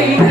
Yang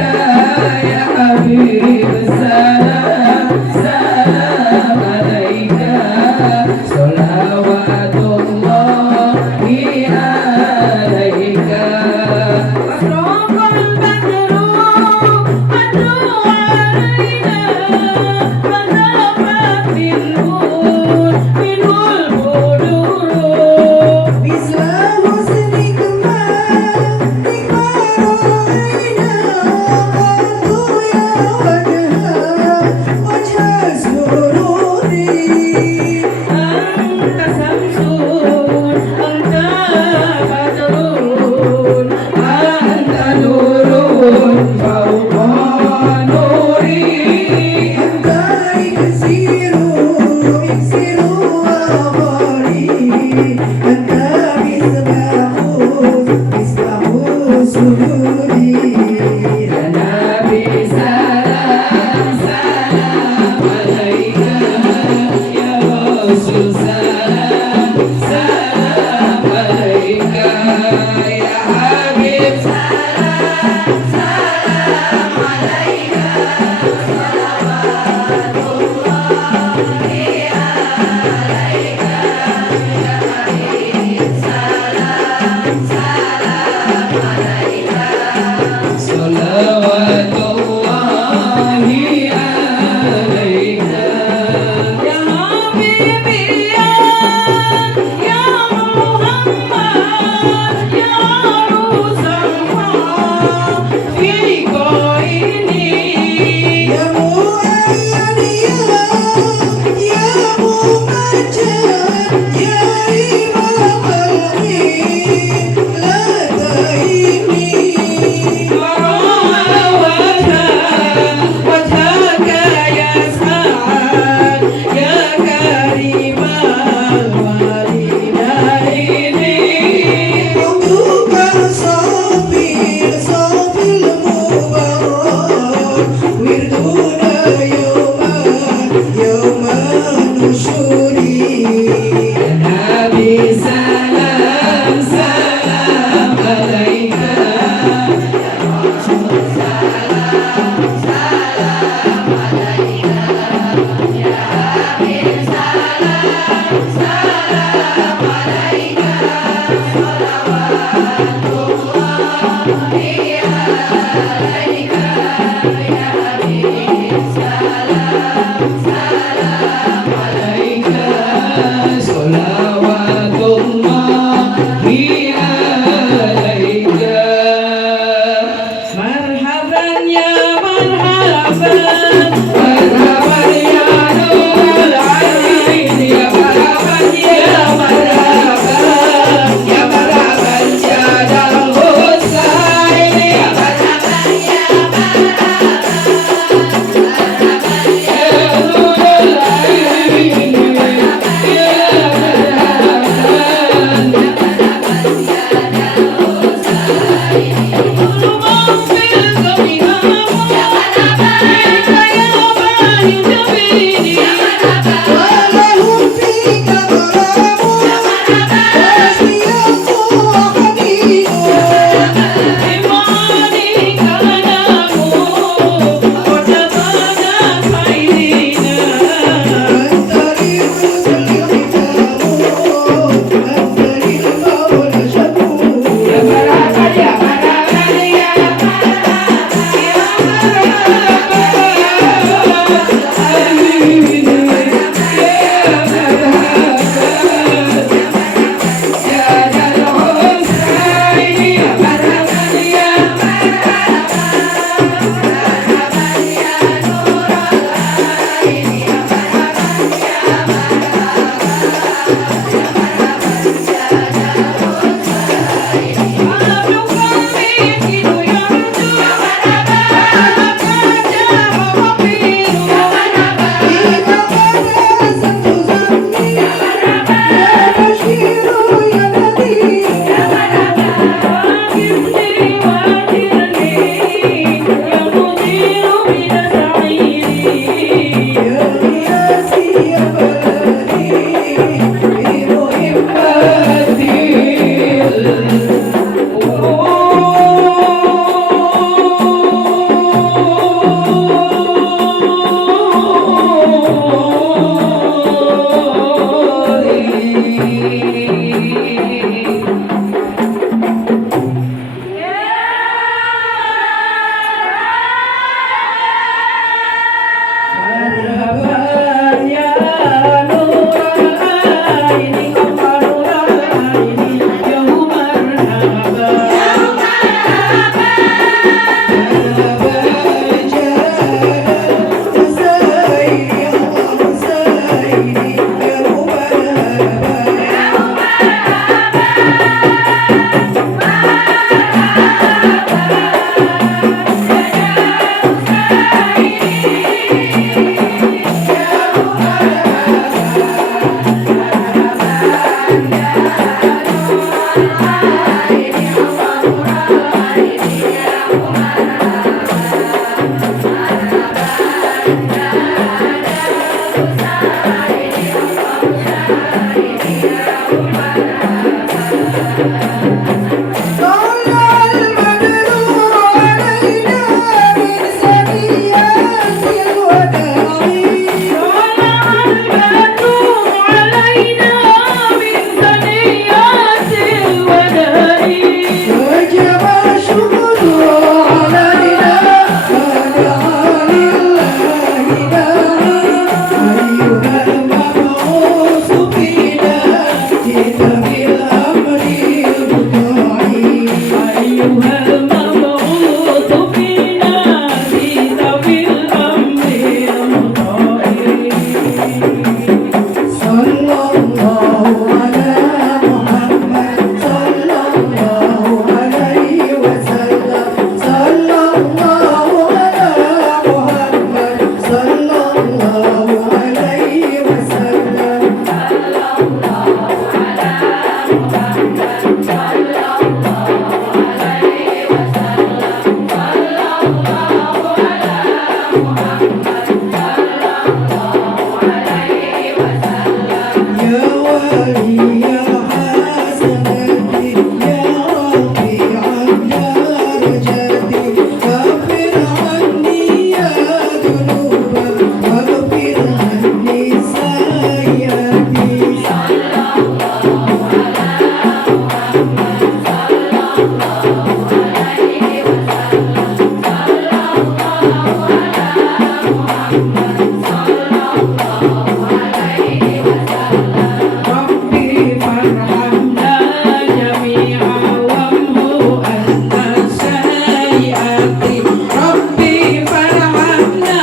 ربي فرحنا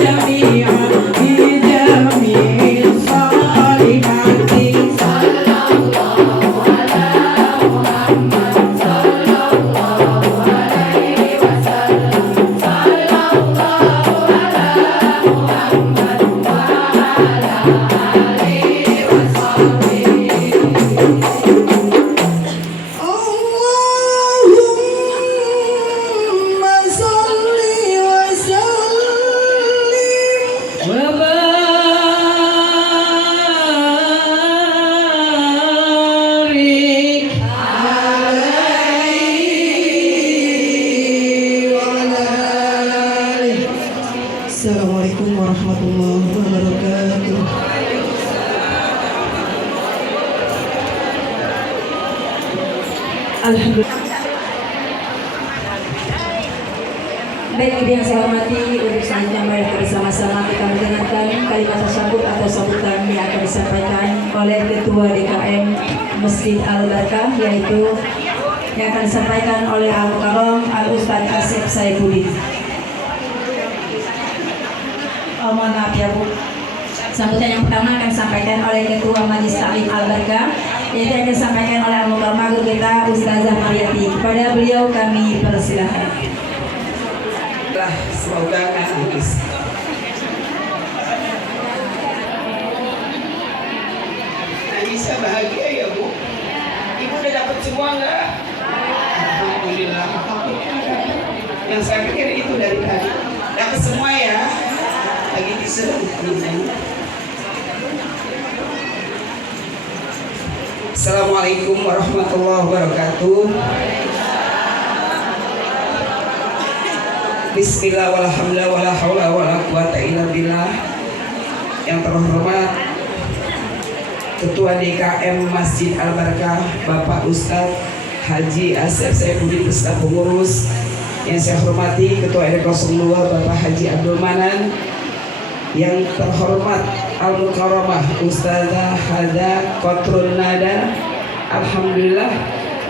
جميعا بجميع الصالحات صلى الله على محمد صلى الله عليه وسلم صلى الله على محمد وعلى آله وصحبه اللهم صل وسلم وبارك عليه وعلى آله. Assalamualaikum warahmatullahi wabarakatuh. Alhamdulillah. Baik, ibu yang saya hormati, untuk selanjutnya mari bersama-sama kita mendengarkan kalimat tasyahud atau sambutan yang akan disampaikan oleh Ketua DKM Masjid Al-Barkah, yaitu yang akan disampaikan oleh Al-Mukarram Al-Ustaz Asep Saifuddin. Mohon maaf ya Bu. Sambutan yang pertama akan disampaikan oleh Ketua Majelis Taklim Al-Barkah, yaitu yang akan disampaikan oleh Al-Mukarram Guru kita Ustazah Mariati. Kepada beliau kami persilahkan. Semoga nggak nangis. Bisa bahagia ya Bu. Ibu udah dapat semua nggak? Alhamdulillah. Yang saya pikir itu dari tadi. Dapat semua ya. Lagi disuruh. Assalamualaikum warahmatullahi wabarakatuh. Bismillah walhamdulillah wala haula wala quwata illa billah. Yang terhormat Ketua DKM Masjid Al-Barkah Bapak Ustadz Haji Asep Saifuddin beserta pengurus. Yang saya hormati Ketua RW 02 Bapak Haji Abdul Manan. Yang terhormat Al-Mukarramah Ustazah Hada Qatrun Nada. Alhamdulillah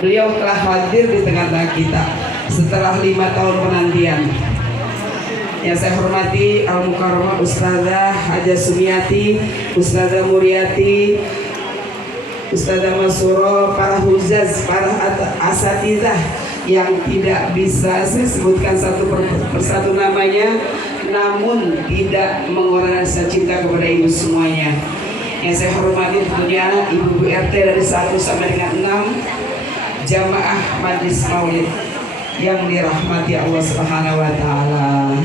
beliau telah hadir di tengah-tengah kita setelah 5 tahun penantian. Yang saya hormati Al-Mukarramah Ustazah Haja Sumiati, Ustazah Muriati, Ustazah Masuro, para huzaz, para asatizah yang tidak bisa saya sebutkan satu persatu namanya, namun tidak mengurangi rasa cinta kepada ibu semuanya. Yang saya hormati tentunya ibu RT dari 1 sampai dengan 6, jamaah Majlis Maulid yang dirahmati Allah Subhanahu wa taala.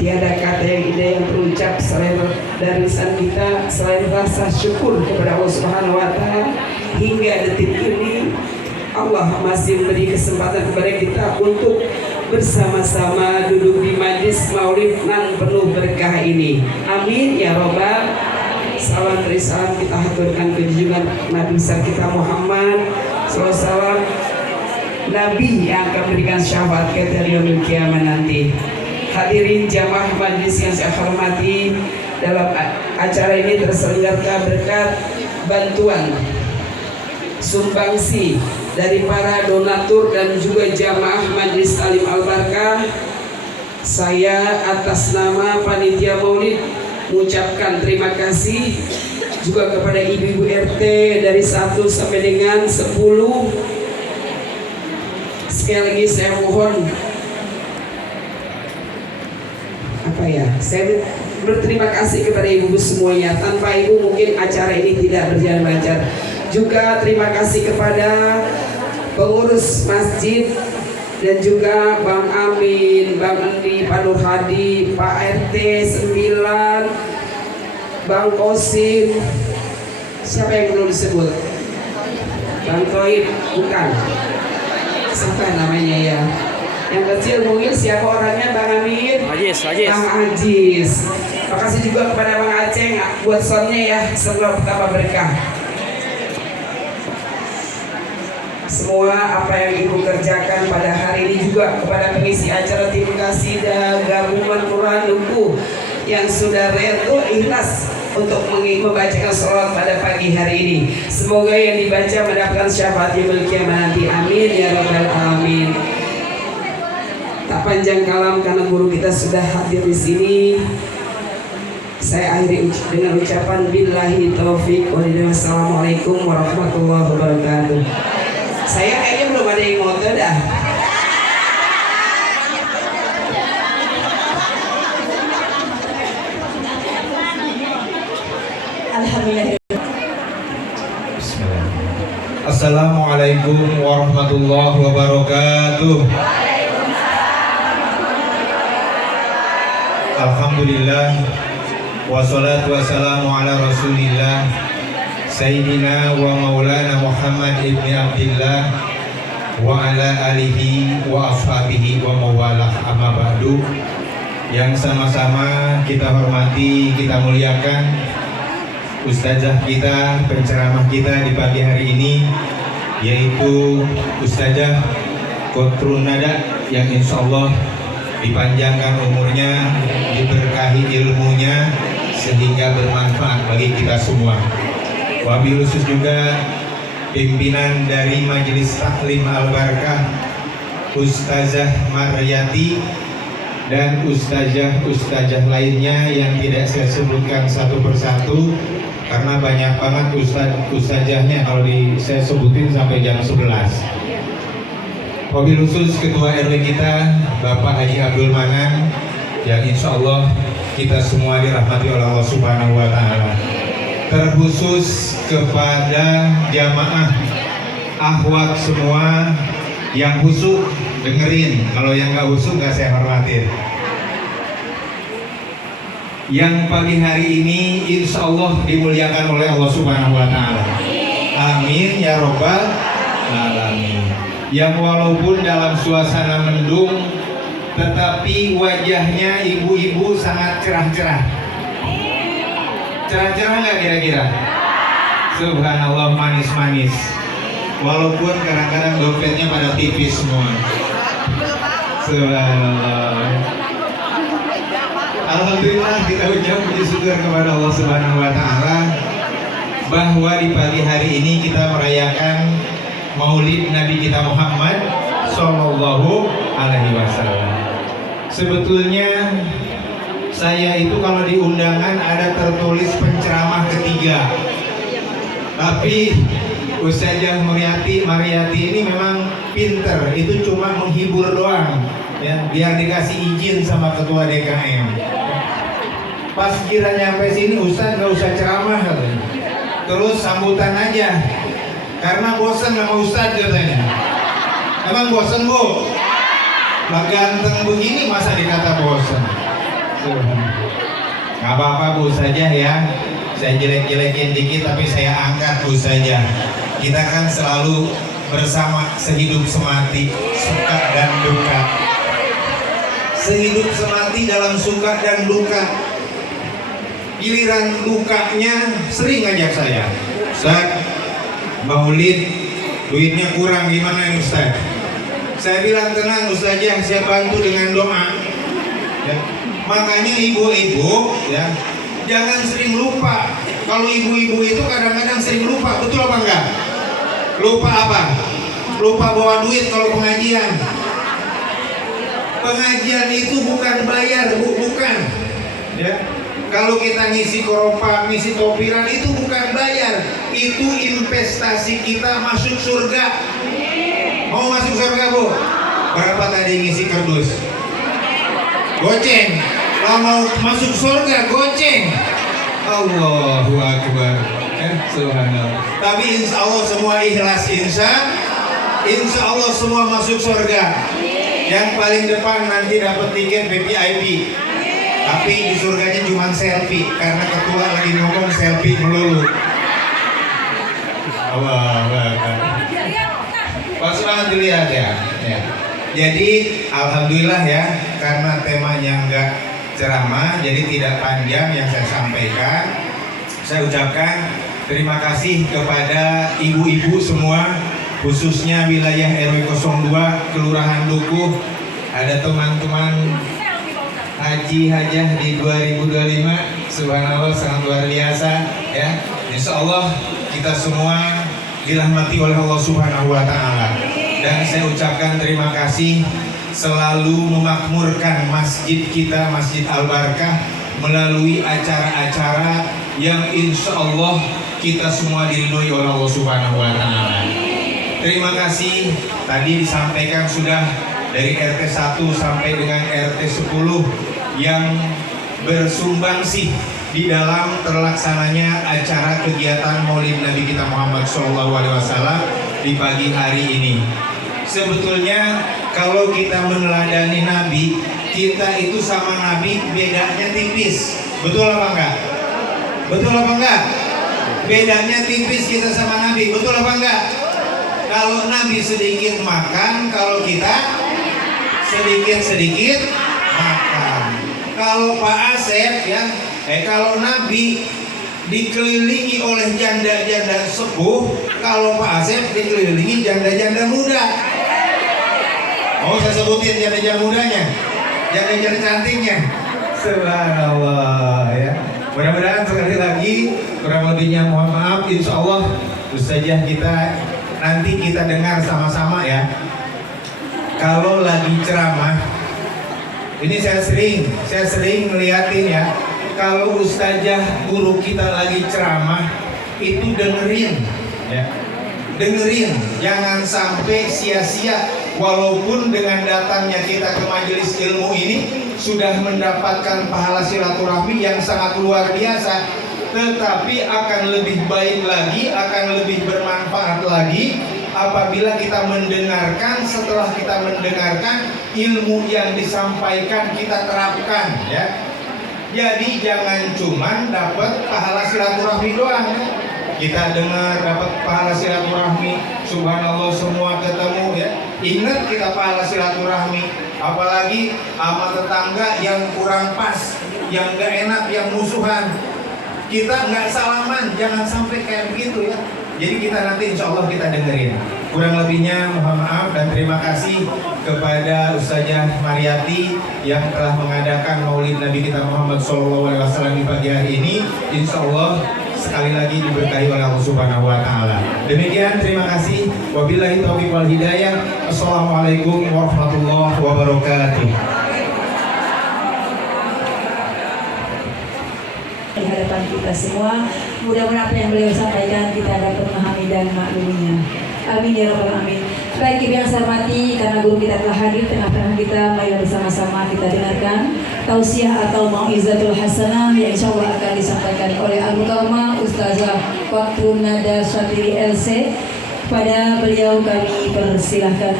Tiada kata yang indah yang terucap selain dari lisan kita selain rasa syukur kepada Allah Subhanahu wa taala. Hingga detik ini Allah masih memberi kesempatan kepada kita untuk bersama-sama duduk di majlis maulid nan penuh berkah ini. Amin ya robbal. Salam salam kita haturkan ke junjungan Nabi besar kita Muhammad SAW, Nabi yang akan memberikan syafaat kita di yaumil kiamat nanti. Hadirin jamaah majlis yang saya hormati, dalam acara ini terselenggara berkat bantuan sumbangsi dari para donatur dan juga jamaah Majlis Taklim Al-Barkah. Saya atas nama panitia Maulid mengucapkan terima kasih juga kepada ibu-ibu RT dari 1 sampai dengan 10. Sekali lagi saya mohon saya berterima kasih kepada ibu-ibu semuanya. Tanpa ibu mungkin acara ini tidak berjalan lancar. Juga terima kasih kepada pengurus masjid dan juga Bang Amin, Bang Endi, Pak Nur Hadi, Pak RT 9, Bang Kosim, siapa yang belum disebut? Bang Toib, bukan? Siapa namanya ya? Yang kecil mungkin siapa orangnya? Bang Amin, Bang Ajis. Terima kasih juga kepada Bang Aceh buat soundnya ya, semoga betapa berkah. Semua apa yang ibu kerjakan pada hari ini juga kepada pengisi acara tim kasih dan gabungan Quran Luku yang sudah real ikhlas untuk membacakan sholat pada pagi hari ini. Semoga yang dibaca mendapatkan syafaat yaumil kiamat nanti. Amin ya rabbal alamin. Tak panjang kalam karena guru kita sudah hadir di sini. Saya akhiri dengan ucapan billahi taufik wal hidayah. Assalamualaikum warahmatullahi wabarakatuh. Saya kayaknya belum ada yang ngotot dah. Alhamdulillah. Bismillahirrahmanirrahim. Assalamualaikum warahmatullahi wabarakatuh. Alhamdulillah wassalatu wassalamu ala rasulillah Sayyidina wa maulana Muhammad ibni Abdillah wa ala alihi wa ashabihi wa mawalah amma ba'du. Yang sama-sama kita hormati, kita muliakan Ustazah kita, penceramah kita di pagi hari ini, yaitu Ustazah Kotrun Nada, yang insya Allah dipanjangkan umurnya, diberkahi ilmunya, sehingga bermanfaat bagi kita semua. Wabil khusus juga pimpinan dari Majelis Taklim Al-Barakah, Ustazah Maryati, dan ustazah lainnya yang tidak saya sebutkan satu persatu karena banyak banget ustazahnya kalau saya sebutin sampai jam 11. Wabil khusus Ketua RW kita Bapak Haji Abdul Manan, yang insya Allah kita semua dirahmati oleh Allah Subhanahu wa Ta'ala. Terkhusus kepada jamaah akhwat semua yang khusyuk, dengerin, kalau yang nggak khusyuk nggak saya hormatin. Yang pagi hari ini insya Allah dimuliakan oleh Allah Subhanahu wa Ta'ala. Amin ya robbal alamin. Yang walaupun dalam suasana mendung, tetapi wajahnya ibu-ibu sangat cerah-cerah. Cerah-cerah nggak kira-kira? Subhanallah, manis-manis. Walaupun kadang-kadang dompetnya pada tipis semua. Subhanallah. Alhamdulillah, kita ucap puji syukur kepada Allah Subhanahu wa Ta'ala bahwa di pagi hari ini kita merayakan Maulid Nabi kita Muhammad Sallallahu Alaihi Wasallam. Sebetulnya saya itu kalau di undangan ada tertulis penceramah ketiga, tapi Ustazah Maryati ini memang pinter, itu cuma menghibur doang, ya, biar dikasih izin sama ketua DKM. Pas kira nyampe sini, Ustaz nggak usah ceramah katanya, terus sambutan aja, karena bosan sama Ustaz katanya. Emang bosan Bu? Lah ganteng begini masa dikata bosan? Nggak apa-apa Bu saja ya, saya jelek-jelekin dikit tapi saya angkat Bu saja. Kita kan selalu bersama, sehidup semati, suka dan duka. Sehidup semati dalam suka dan duka. Giliran dukanya sering ngajak saya, Ustaz, Maulid duitnya kurang, gimana ya Ustaz? Saya bilang tenang Ustazah, saya bantu dengan doa. Ya. Makanya ibu-ibu ya, jangan sering lupa. Kalau ibu-ibu itu kadang-kadang sering lupa, betul apa enggak? Lupa apa? Lupa bawa duit kalau pengajian. Pengajian itu bukan bayar, bukan. Ya. Kalau kita ngisi koropa, ngisi topiran itu bukan bayar, itu investasi kita masuk surga. Mau masuk surga Bu? Berapa tadi ngisi kardus? Goceng. Kalau mau masuk surga goceng. Allahu Akbar. Subhanallah. Tapi insya Allah semua ikhlas, insya Allah semua masuk surga. Yang paling depan nanti dapat tiket VIP. Tapi di surganya cuma selfie, karena ketua lagi ngomong selfie melulu. Allahu Akbar. Pas banget dilihat ya. Jadi alhamdulillah ya, karena temanya enggak ceramah, jadi tidak panjang yang saya sampaikan. Saya ucapkan terima kasih kepada ibu-ibu semua, khususnya wilayah RW 02 Kelurahan Dukuh. Ada teman-teman haji-hajah di 2025, subhanallah sangat luar biasa ya. Insya Allah kita semua dirahmati oleh Allah Subhanahu wa Ta'ala. Dan saya ucapkan terima kasih selalu memakmurkan masjid kita, Masjid Al-Barakah, melalui acara-acara yang insya Allah kita semua diridhoi oleh Allah Subhanahu wa Ta'ala. Terima kasih. Tadi disampaikan sudah dari RT 1 sampai dengan RT 10 yang bersumbangsi di dalam terlaksananya acara kegiatan Maulid Nabi kita Muhammad SAW di pagi hari ini. Sebetulnya kalau kita meneladani Nabi, kita itu sama Nabi bedanya tipis. Betul apa enggak? Betul apa enggak? Bedanya tipis kita sama Nabi. Betul apa enggak? Kalau Nabi sedikit makan, kalau kita sedikit-sedikit makan. Kalau Pak Asep ya, kalau Nabi dikelilingi oleh janda-janda sepuh, kalau Pak Asep dikelilingi janda-janda muda. Mau saya sebutin janda-janda mudanya, janda-janda cantiknya. Subhanallah ya. Mudah-mudahan sekali lagi, kurang lebihnya mohon maaf. Insya Allah Ustazah kita nanti kita dengar sama-sama ya. Kalau lagi ceramah, ini saya sering ngeliatin ya. Kalau Ustazah guru kita lagi ceramah, itu dengerin ya. Dengerin, jangan sampai sia-sia. Walaupun dengan datangnya kita ke majelis ilmu ini sudah mendapatkan pahala silaturahmi yang sangat luar biasa, tetapi akan lebih baik lagi, akan lebih bermanfaat lagi apabila kita mendengarkan. Setelah kita mendengarkan, ilmu yang disampaikan kita terapkan ya. Jadi jangan cuman dapat pahala silaturahmi doang ya. Kita dengar dapat pahala silaturahmi, subhanallah semua ketemu ya. Ingat kita pahala silaturahmi, apalagi sama tetangga yang kurang pas, yang gak enak, yang musuhan, kita nggak salaman, jangan sampai kayak begitu ya. Jadi kita nanti insya Allah kita dengerin. Kurang lebihnya mohon maaf dan terima kasih kepada Ustazah Mariati yang telah mengadakan Maulid Nabi kita Muhammad SAW di pagi hari ini. Insya Allah sekali lagi diberkahi oleh Allah Subhanahu wa Ta'ala. Demikian, terima kasih. Wabillahi taufiq wal hidayah. Assalamualaikum warahmatullahi wabarakatuh. Di hadapan kita semua, mudah-mudahan apa yang beliau sampaikan kita dapat memahami dan makluminya. Amin ya rabbal alamin. Baik, yang saya hormati, karena guru kita telah hadir tengah-tengah kita, mari bersama-sama kita dengarkan tausiah atau mau'izatul hasanah yang insya Allah akan disampaikan oleh Al-Mukarramah Ustazah Waktu Nada Syatiri LC. Pada beliau kami persilahkan.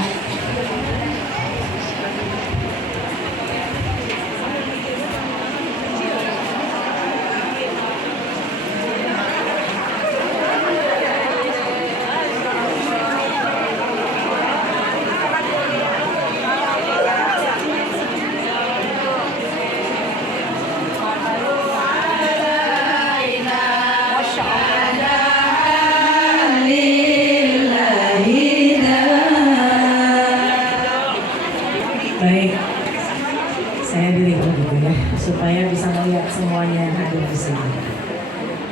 Baik, saya diri dulu ya, supaya bisa melihat semuanya yang hadir di sini.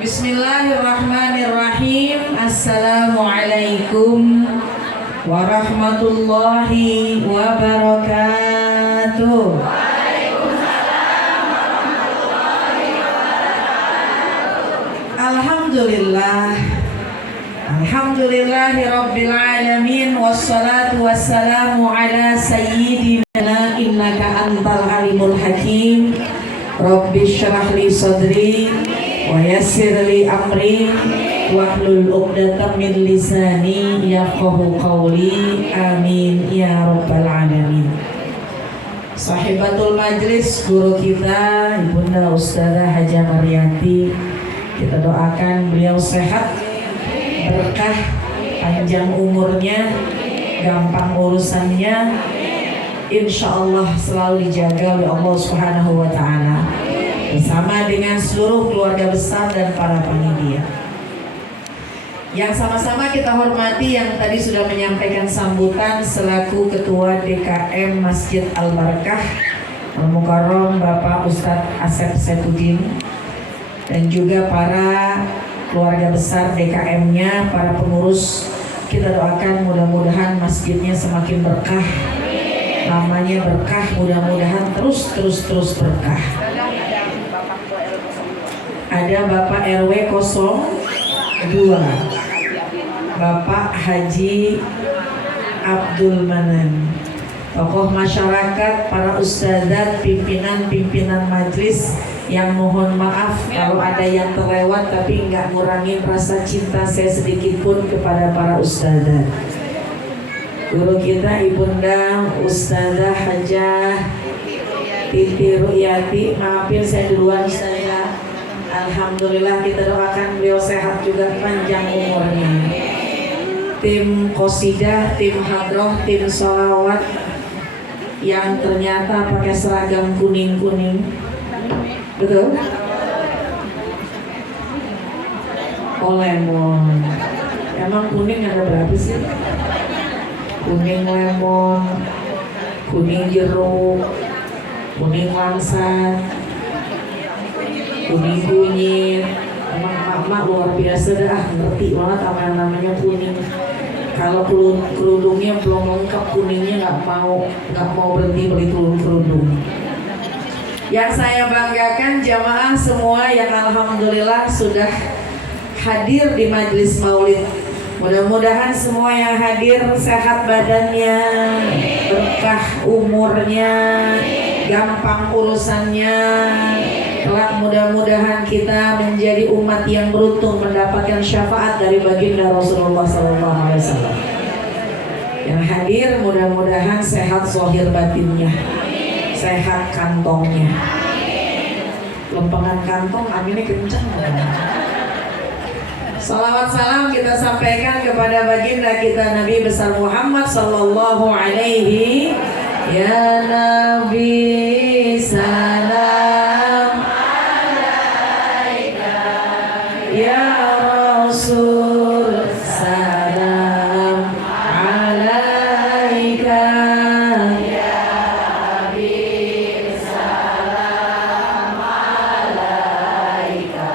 Bismillahirrahmanirrahim. Assalamualaikum warahmatullahi wabarakatuh. Alhamdulillah. Alhamdulillahirabbil alamin wassalatu wassalamu ala sayyidina innaka antal alimul hakim. Rabbi syrah li sadri wa yassir li amri wahlul 'uqdatam min lisani yafqahu qawli. Amin ya rabbal alamin. Sahibatul majlis, guru kita Ibunda Ustazah Hajah Mariati, kita doakan beliau sehat, berkah, panjang umurnya, gampang urusannya, insya Allah selalu dijaga oleh Allah Subhanahu wa Ta'ala bersama dengan seluruh keluarga besar dan para panitia. Yang sama-sama kita hormati yang tadi sudah menyampaikan sambutan selaku Ketua DKM Masjid Al-Barakah Al-Mukarram Bapak Ustadz Asep Saifuddin, dan juga para keluarga besar DKM-nya, para pengurus. Kita doakan mudah-mudahan masjidnya semakin berkah Namanya berkah, mudah-mudahan terus berkah. Ada Bapak RW 02, Bapak Haji Abdul Manan, tokoh masyarakat, para ustadzat, pimpinan majelis yang mohon maaf kalau ada yang terlewat, tapi nggak ngurangin rasa cinta saya sedikit pun kepada para ustadzat. Guru kita Ibunda Ustadzah Hajah Titi Ru'yati, maafin saya duluan Ustadzah. Alhamdulillah, kita doakan beliau sehat juga, panjang umurnya. Tim Qosidah, tim Hadroh, tim Sholawat yang ternyata pakai seragam kuning-kuning, betul? Oh, lemon. Emang kuning ada berapa sih? Kuning lemon, kuning jeruk, kuning langsat, kuning kunyit. Emang emak luar biasa dah, ngerti banget apa yang namanya kuning. Kalau kerudungnya belum lengkap kuningnya nggak mau berhenti beli kerudung. Yang saya banggakan jamaah semua yang alhamdulillah sudah hadir di majelis maulid. Mudah-mudahan semua yang hadir sehat badannya, berkah umurnya, gampang urusannya. Kelak mudah-mudahan kita menjadi umat yang beruntung mendapatkan syafaat dari baginda Rasulullah SAW. Yang hadir mudah-mudahan sehat zahir batinnya, sehat kantongnya. Lempengan kantong anginnya kencang. Salawat salam kita sampaikan kepada baginda kita Nabi besar Muhammad sallallahu alaihi. Ya Nabi salam alaika, ya Rasul salam alaika, ya Nabi salam alaika.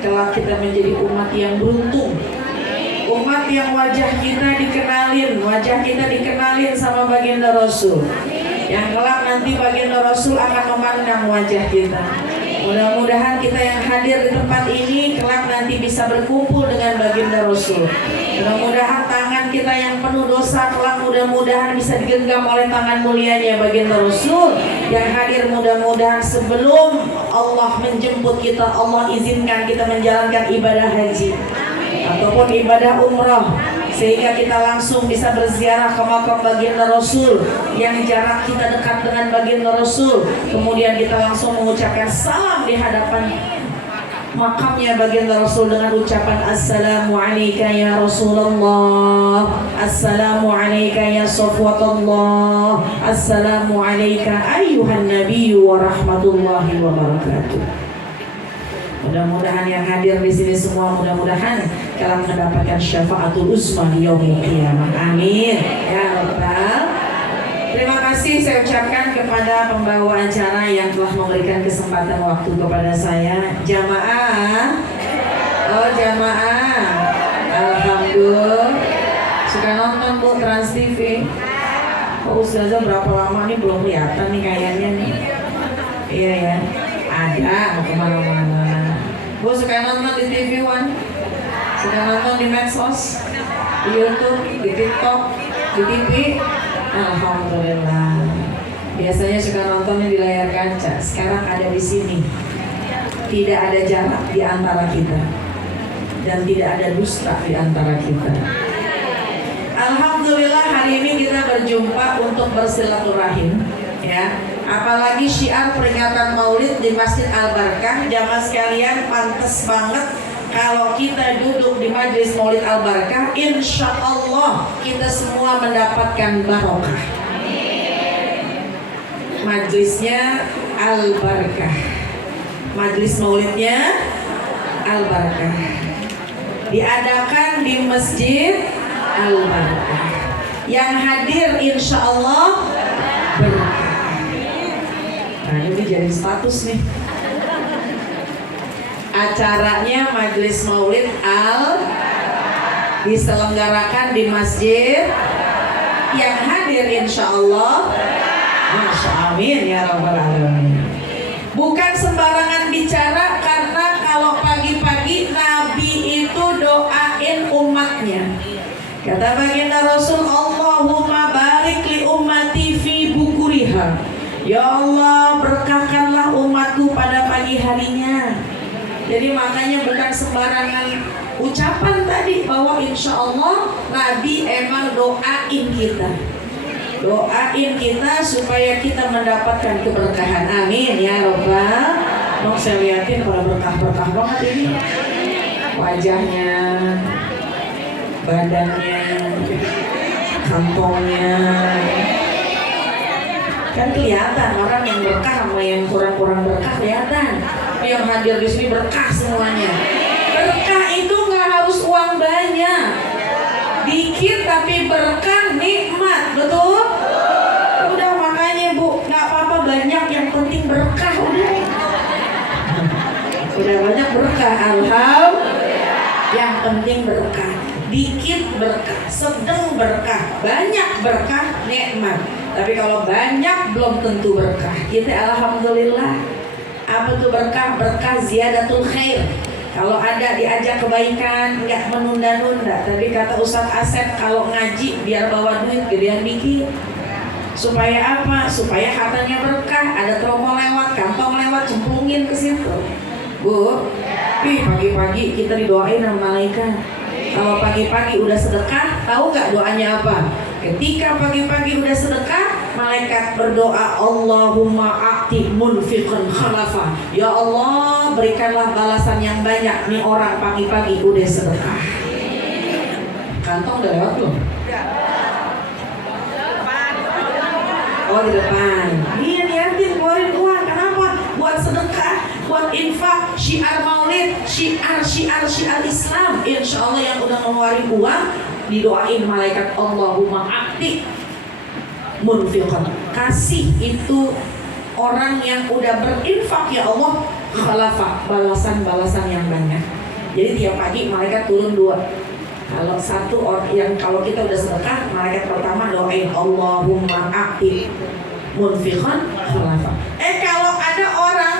Kelak kita menjadi umat yang beruntung, umat yang wajah kita dikenalin sama baginda Rasul, yang kelak nanti baginda Rasul akan memandang wajah kita. Mudah-mudahan kita yang hadir di tempat ini kelak nanti bisa berkumpul dengan baginda Rasul. Mudah-mudahan tangan kita yang penuh dosa kelak mudah-mudahan bisa digenggam oleh tangan mulianya baginda Rasul. Yang hadir mudah-mudahan sebelum Allah menjemput kita, Allah izinkan kita menjalankan ibadah haji ataupun ibadah umrah, sehingga kita langsung bisa berziarah ke makam baginda Rasul yang jarak kita dekat dengan baginda Rasul. Kemudian kita langsung mengucapkan salam di hadapan makamnya baginda Rasul dengan ucapan Assalamu alayka ya Rasulullah, Assalamu alayka ya Safwatullah, Assalamu alayka ayyuhan nabiyyu wa rahmatullahi wa barakatuh. Mudah-mudahan yang hadir di sini semua mudah-mudahan kalian mendapatkan syafaatul uzma di yaumil qiyamah. Amin ya rabbal. Terima kasih saya ucapkan kepada pembawa acara yang telah memberikan kesempatan waktu kepada saya. Jamaah, oh jamaah, alhamdulillah. Suka nonton Bu Trans TV? Oh Ustazah berapa lama nih belum kelihatan nih kayaknya nih. Iya ya, ada mau kemana-mana. Bu suka nonton di TV One, suka nonton di medsos, di YouTube, di TikTok, di TV. Alhamdulillah. Biasanya suka nontonnya di layar kaca. Sekarang ada di sini. Tidak ada jarak di antara kita dan tidak ada dusta di antara kita. Alhamdulillah. Alhamdulillah hari ini kita berjumpa untuk bersilaturahim, ya. Apalagi syiar peringatan Maulid di Masjid Al-Barkah. Jamaah sekalian, pantas banget kalau kita duduk di Majelis Maulid Al-Barkah. Insya Allah kita semua mendapatkan barokah. Majelisnya Al-Barkah, majelis Maulidnya Al-Barkah, diadakan di Masjid Al-Barkah. Yang hadir insya Allah berkah. Nah ini jadi status nih. Acaranya Majelis Maulid diselenggarakan di masjid. Yang hadir insya Allah, Masya Amin ya Rabbal Alamin. Bukan sembarangan bicara, karena kalau pagi-pagi Nabi itu doain umatnya. Kata baginda Rasul, Allahumma barik li ummati fi bukuriha. Ya Allah, berkahkanlah umatku pada pagi harinya. Jadi makanya bukan sembarangan ucapan tadi, bahwa insya Allah Nabi emang doain kita. Doain kita supaya kita mendapatkan keberkahan. Amin ya Rabbal. Mau saya liatin pada berkah-berkah banget ini. Wajahnya, badannya, kantongnya. Kan kelihatan orang yang berkah sama yang kurang-kurang berkah kelihatan. Yang hadir di sini berkah semuanya. Berkah itu nggak harus uang banyak, dikit tapi berkah, nikmat, betul? Udah makanya Bu, nggak apa-apa banyak, yang penting berkah udah. Udah banyak berkah, alhamdulillah. Yang penting berkah, dikit berkah, sedang berkah, banyak berkah, nikmat. Tapi kalau banyak belum tentu berkah. Kita alhamdulillah. Apa tuh berkah? Berkah ziyadatul khair. Kalau ada diajak kebaikan, nggak menunda-nunda. Tapi kata Ustadz Asep, kalau ngaji biar bawa duit gedean dikit. Supaya apa? Supaya hartanya berkah. Ada tromol lewat, kantong lewat, cemplungin ke situ. Bu, pagi-pagi kita didoain sama malaikat. Kalau pagi-pagi udah sedekah, tahu nggak doanya apa? Ketika pagi-pagi udah sedekah, malaikat berdoa, Allahumma a'ti munfiqan khalafa. Ya Allah, berikanlah balasan yang banyak nih orang pagi-pagi udah sedekah. Kantong udah lewat belum? Oh di depan. Iya niatin keluarin uang. Kenapa? Buat sedekah, buat infak, syiar maulid, syiar Islam. Insya Allah yang udah ngeluarin uang didoain malaikat, Allahumma a'ti munfiqan. Kasih itu orang yang udah berinfak ya Allah, khalafa, balasan-balasan yang banyak. Jadi tiap pagi malaikat turun dua. Kalau satu orang yang kalau kita udah sedekah, malaikat pertama doain Allahumma a'ti munfiqan khalafa. Kalau ada orang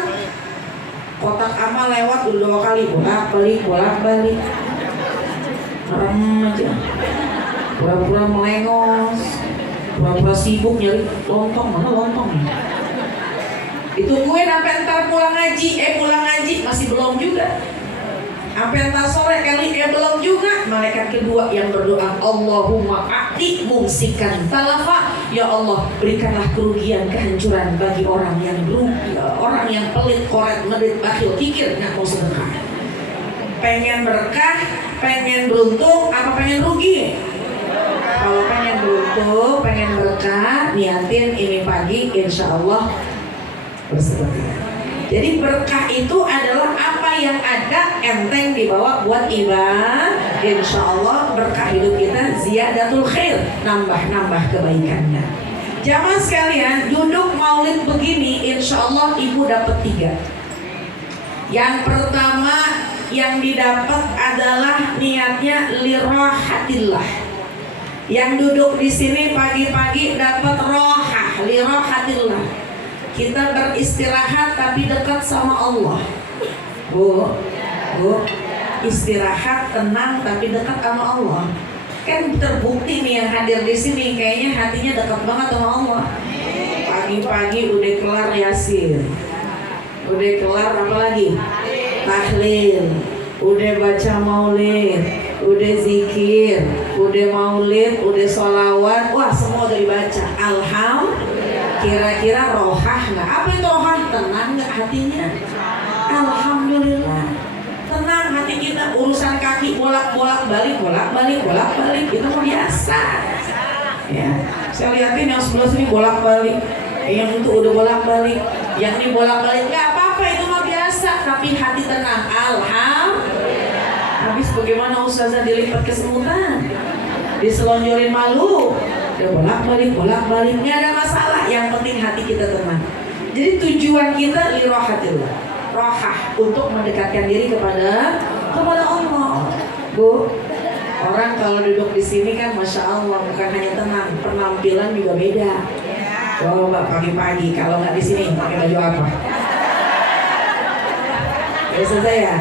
kotak amal lewat udah 2 kali bolak-balik merem aja, pura-pura melengos, pura-pura sibuk nyari lontong. Mana lontongnya? Ditungguin sampai ntar pulang ngaji masih belum juga. Sampai ntar sore kali belum juga. Malaikat kedua yang berdoa, Allahumma a'ti mumsikan talafa. Ya Allah, berikanlah kerugian, kehancuran bagi orang yang rugi, orang yang pelit, koret, medit, bakhil, kikir, nggak mau sedekah. Pengen berkah, pengen beruntung, apa pengen rugi? Kalau pengen beruntung, pengen berkah, niatin ini pagi, insya Allah bersedekah. Jadi berkah itu adalah apa yang ada enteng dibawa buat ibadah. Insya Allah berkah hidup kita ziyadatul khair, nambah kebaikannya. Jamaah sekalian, duduk maulid begini, insya Allah ibu dapat 3. Yang pertama yang didapat adalah niatnya lirahatillah. Yang duduk di sini pagi-pagi dapat rohah, lirahatillah. Kita beristirahat tapi dekat sama Allah. Bu, istirahat tenang tapi dekat sama Allah. Kan terbukti nih yang hadir di sini kayaknya hatinya dekat banget sama Allah. Pagi-pagi udah kelar yasin, udah kelar apa lagi? Tahlil, udah baca maulid, udah zikir, udah maulid, udah sholawat, wah semua udah dibaca. Kira-kira rohah nggak? Apa itu rohah? Tenang nggak hatinya? Alhamdulillah, tenang hati kita. Urusan kaki bolak-balik itu mah biasa. Ya, saya lihatin yang sebelah sini bolak-balik, yang itu udah bolak-balik, yang ini bolak-balik, nggak apa-apa, itu mah biasa. Tapi hati tenang, alhamdulillah. Habis bagaimana ustazah dilipat kesemutan, diselonjorin malu, udah bolak-balik, nggak ada masalah. Yang penting hati kita tenang. Jadi tujuan kita lirohatillah, rohah, untuk mendekatkan diri kepada Allah. Bu, orang kalau duduk di sini kan masya Allah bukan hanya tenang, penampilan juga beda. Coba pagi-pagi kalau nggak di sini pakai baju apa? Biasa saya.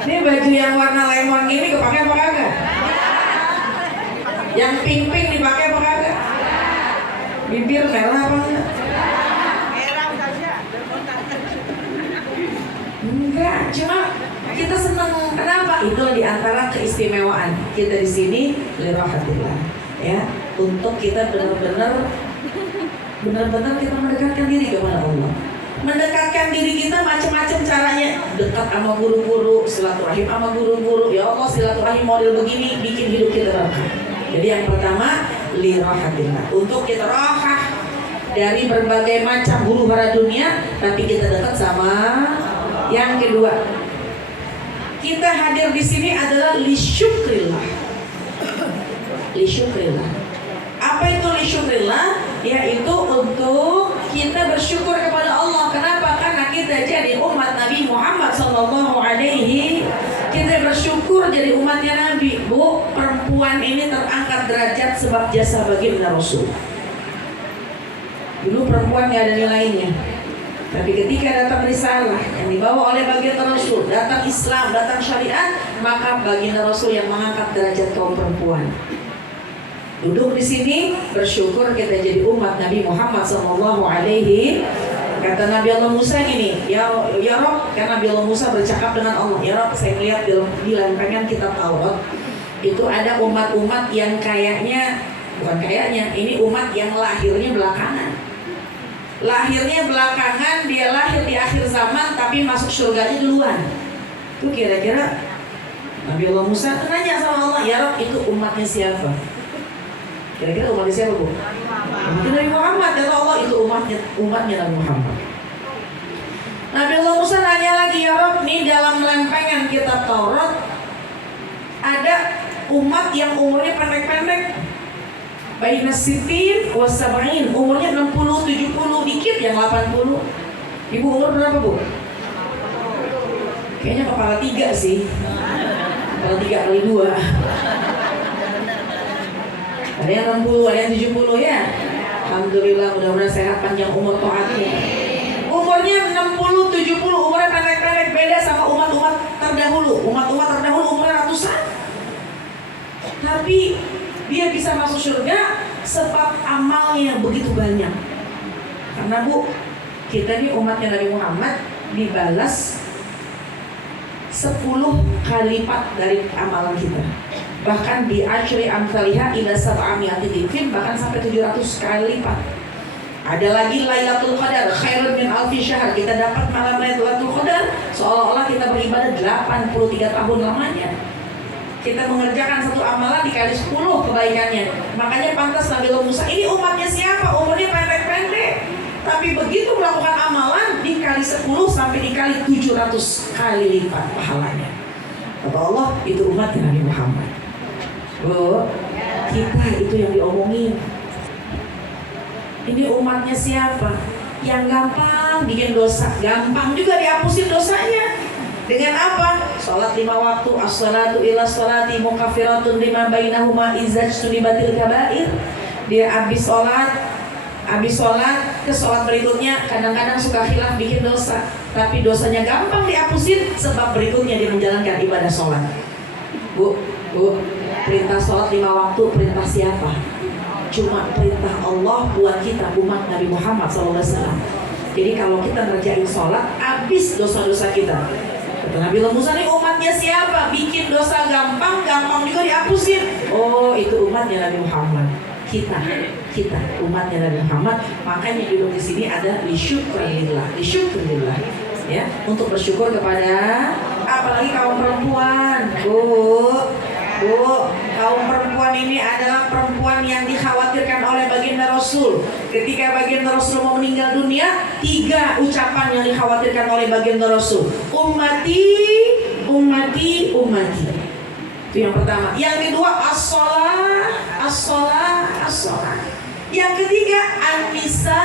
Ini baju yang warna lemon gini kepake apa kagak? Yang pink dipakai apa kagak? Bibir merah apa enggak? Enggak, cuma kita senang. Kenapa? Itu diantara keistimewaan kita di sini lirohatillah, ya, untuk kita benar-benar kita mendekatkan diri kepada Allah. Mendekatkan diri kita macam-macam caranya. Dekat sama guru-guru, silaturahim sama guru-guru. Ya Allah, silaturahim model begini bikin hidup kita berkah. Jadi yang pertama lirohatillah, untuk kita rohah dari berbagai macam huru hara dunia, tapi kita dekat sama. Yang kedua, kita hadir di sini adalah lisyukrillah. Lisyukrillah. Apa itu lisyukrillah? Yaitu untuk kita bersyukur kepada Allah. Kenapa? Karena kita jadi umat Nabi Muhammad SAW. Kita bersyukur jadi umatnya Nabi. Bu, perempuan ini terangkat derajat sebab jasa baginda Rasul. Dulu perempuan gak ada nilainya, tapi ketika datang risalah yang dibawa oleh baginda Rasul, datang Islam, datang syariat, maka baginda Rasul yang mengangkat derajat kaum perempuan. Duduk di sini bersyukur kita jadi umat Nabi Muhammad SAW. Kata Nabi Allah Musa gini, ya Rob, karena Nabi Allah Musa bercakap dengan Allah, ya Rob, saya melihat di lempengan kitab Taurat itu ada umat-umat yang ini umat yang lahirnya belakangan. Lahirnya belakangan, dia lahir di akhir zaman tapi masuk surganya duluan. Itu kira-kira Nabi Allah Musa nanya sama Allah, ya Rob, itu umatnya siapa? Kira-kira umatnya siapa, Bu? Umatnya Nabi Muhammad. Kata Allah, itu umatnya Nabi Muhammad. Nabi Allah Musa nanya lagi, ya Rob, nih dalam lempengan kitab Taurat ada umat yang umurnya pendek-pendek, baina sittin wa sab'in, umurnya 60, 70, dikit yang 80. Ibu umur berapa, Bu? Kayaknya kepala 3 sih. Kepala 3 kali 2. Ada yang 60, ada yang 70 ya. Alhamdulillah, mudah-mudahan sehat panjang umur taatnya. Umurnya 60, 70, umurnya pendek-pendek, beda sama umat-umat terdahulu. Umat-umat terdahulu umurnya ratusan. Tapi dia bisa masuk surga sebab amalnya begitu banyak. Karena Bu, kita ini umatnya Nabi Muhammad dibalas 10 kali lipat dari amalan kita. Bahkan di asyri amsalihah ila sab'amiyati dhifin, bahkan sampai 700 kali lipat. Ada lagi Lailatul Qadar khairun min alfi syahr. Kita dapat malam Lailatul Qadar seolah-olah kita beribadah 83 tahun lamanya. Kita mengerjakan satu amalan dikali 10 kebaikannya. Makanya pantas Nabi Musa ini umatnya siapa? Umurnya pendek-pendek, tapi begitu melakukan amalan dikali 10 sampai dikali 700 kali lipat pahalanya. Kata Allah, itu umatnya Nabi Muhammad. Bu, kita itu yang diomongin. Ini umatnya siapa? Yang gampang bikin dosa, gampang juga dihapusin dosanya. Dengan apa? Salat 5 waktu, as-salatu ila salati mukaffiratun lima bainahuma izajtunibatil kabair. Dia habis sholat ke sholat berikutnya kadang-kadang suka khilaf bikin dosa, tapi dosanya gampang dihapusin sebab berikutnya dia menjalankan ibadah sholat. Bu, perintah sholat 5 waktu perintah siapa? Cuma perintah Allah buat kita umat Nabi Muhammad SAW. Jadi kalau kita ngerjain sholat, habis dosa-dosa kita. Kata Nabi Musa, nih umatnya siapa? Bikin dosa gampang, gampang juga dihapusin. Oh, itu umatnya Nabi Muhammad. Kita umatnya Nabi Muhammad. Makanya judul di sini ada lisyukrillah, ya, untuk bersyukur kepada apalagi kaum perempuan. Bu, kaum perempuan ini adalah perempuan yang dikhawatirkan oleh baginda Rasul. Ketika baginda Rasul mau meninggal dunia, 3 ucapan yang dikhawatirkan oleh baginda Rasul. Ummati. Itu yang pertama. Yang kedua, as-shalah. Yang ketiga, an-nisa.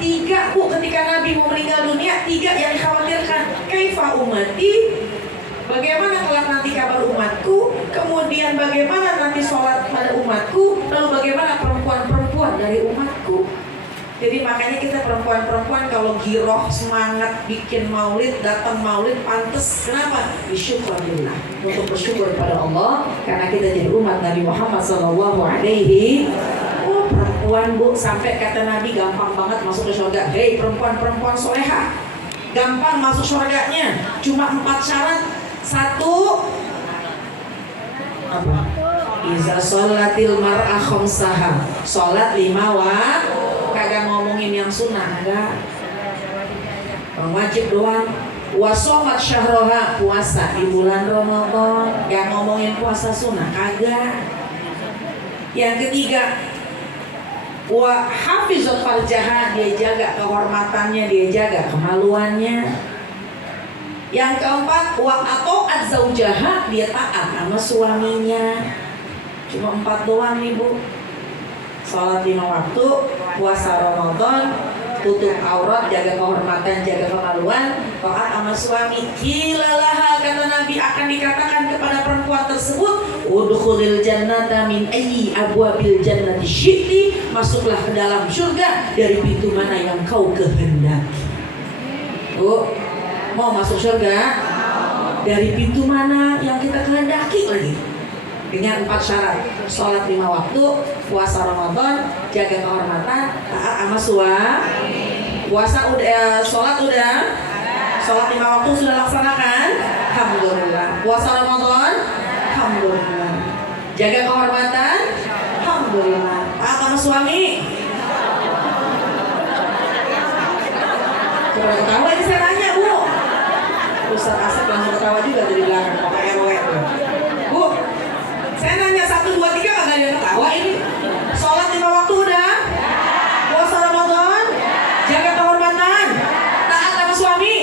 3 Bu, ketika Nabi mau meninggal dunia, 3 yang dikhawatirkan. Kaifa ummati? Bagaimana kelak nanti kabar umatku? Kemudian bagaimana nanti sholat pada umatku? Lalu bagaimana perempuan-perempuan dari umatku? Jadi makanya kita perempuan-perempuan kalau giroh, semangat, bikin maulid, datang maulid, pantes. Kenapa? Bisyukurillah, untuk bersyukur kepada Allah karena kita jadi umat Nabi Muhammad SAW. Oh, perempuan Bu, sampai kata Nabi gampang banget masuk ke surga. Hei perempuan-perempuan solehah, gampang masuk surganya. Cuma 4 syarat. 1, apa? Iza sholatil mar'ah khamsaha. Sholat 5 waktu. Kagak ngomongin yang sunnah, enggak. Wajib doang. Wasomat syahroha, puasa di bulan Ramadan. Gak ngomongin puasa sunnah, kagak. Yang ketiga, wa hafizat farjaha, dia jaga kehormatannya, dia jaga kemaluannya. Yang keempat, wa ato'at zaujaha, dia taat sama suaminya. Cuma 4 doang nih Bu. Sholat 5 waktu, puasa Ramadan, tutup aurat, jaga kehormatan, jaga kemaluan, taat sama suami. Kilalaha, kata Nabi, akan dikatakan kepada perempuan tersebut, udkhulil jannata min ayyi abwabil jannati syi'ti, masuklah ke dalam surga dari pintu mana yang kau kehendaki. Bu, mau masuk surga? Dari pintu mana yang kita kehendaki lagi? Dengan 4 syarat. Sholat 5 waktu, puasa Ramadan, jaga kehormatan, taat sama suami. Puasa udah, sholat udah. Sholat 5 waktu sudah laksanakan. Alhamdulillah. Puasa Ramadan, alhamdulillah. Jaga kehormatan, alhamdulillah. Taat sama suami. Coba ketawa ini saya nanya Bu. Ustaz Asep langsung ketawa juga dari belakang. Pakai RW. Bu, saya nanya 1, 2, 3 kagak ada yang ketawa ini. Sholat 5 waktu udah. Puasa Ramadan, jaga kehormatan, taat sama suami.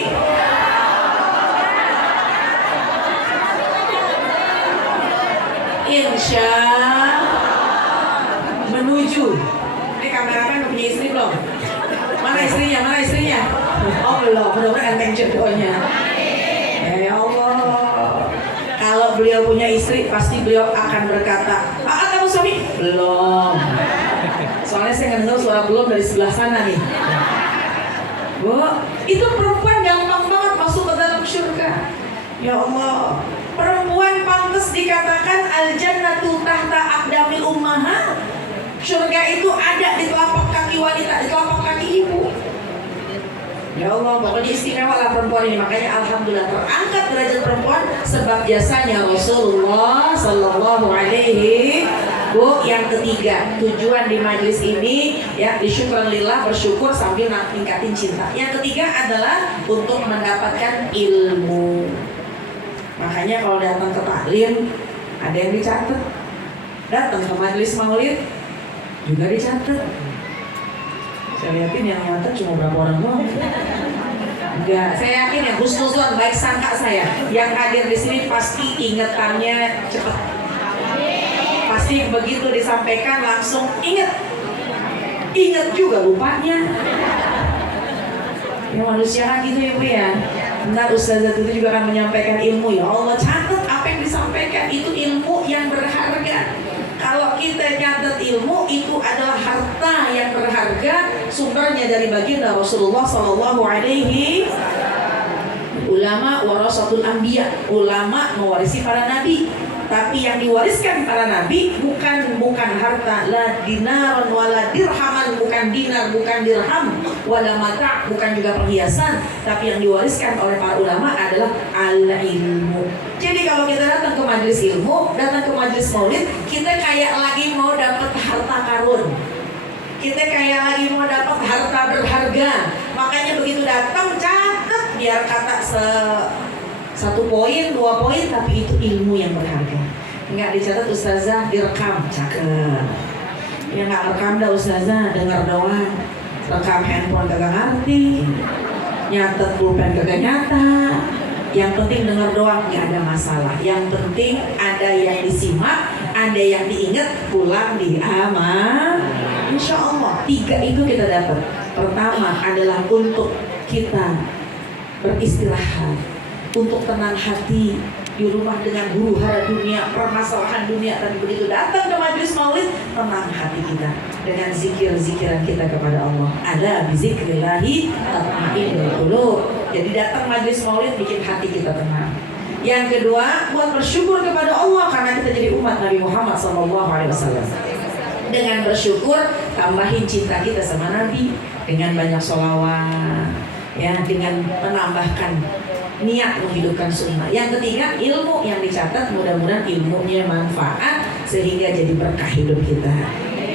Insya menuju. Ini kameramen udah punya istri belum? Mana istrinya? Oh belum, mudah-mudahan enteng jodohnya. Ya Allah, kalau beliau punya istri pasti beliau akan berkata, kamu suami? Belum. Soalnya saya nggak dengar suara belum dari sebelah sana nih. Bu, itu perempuan gampang banget masuk ke dalam surga. Ya Allah, perempuan pantas dikatakan al-jannatu tahta aqdamil ummahat. Surga itu ada di telapak kaki wanita, di telapak kaki ibu. Ya Allah, pokoknya istimewa lah perempuan ini. Makanya alhamdulillah terangkat derajat perempuan sebab jasanya Rasulullah Sallallahu Alaihi. Bu, yang ketiga, tujuan di majelis ini ya disyukurillah, bersyukur sambil ningkatin cinta. Yang ketiga adalah untuk mendapatkan ilmu. Makanya kalau datang ke taklim ada yang dicatat. Datang ke majelis maulid juga dicatat. Saya lihatin yang nyatet cuma berapa orang doang. Enggak, saya yakin ya husnuzon, baik sangka saya yang hadir di sini pasti ingetannya cepat. Pasti begitu disampaikan langsung inget juga lupanya. Ya manusia kan gitu ya Bu ya. Ntar ustazah itu juga akan menyampaikan ilmu. Ya Allah, catat apa yang disampaikan, itu ilmu yang berharga. Kalau kita nyatet ilmu, itu adalah harta yang berharga, sumbernya dari baginda Rasulullah Sallallahu Alaihi. Ulama warasatul anbiya, ulama mewarisi para nabi. Tapi yang diwariskan para nabi bukan harta, la dinaron wala dirhaman, bukan dinar, bukan dirham, wala mata', bukan juga perhiasan, tapi yang diwariskan oleh para ulama adalah al-ilmu. Jadi kalau kita datang ke majelis ilmu, datang ke majelis maulid, kita kayak lagi mau dapat harta karun. Kita kayak lagi mau dapat harta berharga. Makanya begitu datang, catat, biar kata 1 poin, 2 poin, tapi itu ilmu yang berharga. Enggak dicatat ustazah, direkam, cakep. Ya nggak rekam dah ustazah, dengar doang. Rekam handphone kagak ngerti, nyatet pulpen kagak nyata. Yang penting dengar doang, nggak ada masalah. Yang penting ada yang disimak, ada yang diingat, pulang diamal. Insya Allah 3 itu kita dapat. Pertama adalah untuk kita beristirahat, untuk tenang hati di rumah dengan huru hara dunia, permasalahan dunia. Tapi begitu datang ke majelis maulid, tenang hati kita dengan zikir-zikiran kita kepada Allah. Ada bizikrillahi tatma'innul qulub. Jadi datang majelis maulid bikin hati kita tenang. Yang kedua, buat bersyukur kepada Allah karena kita jadi umat Nabi Muhammad SAW. Dengan bersyukur, tambahin cinta kita sama Nabi dengan banyak sholawat, ya, dengan menambahkan niat menghidupkan sunnah. Yang ketiga, ilmu yang dicatat, mudah-mudahan ilmunya manfaat sehingga jadi berkah hidup kita.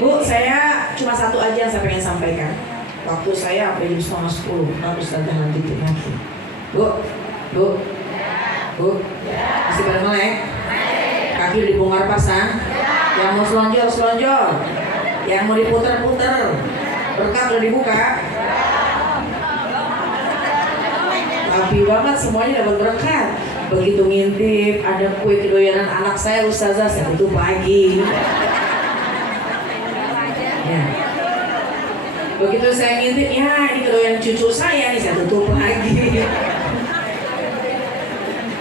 Bu, saya cuma 1 aja yang saya pengen sampaikan. Waktu saya sampai jam 9:30, nanti ustazah lanjutin lagi. Bu, masih pada melek? Kaki udah dibongkar pasang? Yang mau selonjor, yang mau diputer-puter, berkat udah dibuka. Rapi banget semuanya dapat berkat. Begitu ngintip ada kue kedoyanan anak saya ustazah, saya tutup lagi. Ya. Begitu saya ngintip, ya ini kedoyan cucu saya nih, saya tutup lagi.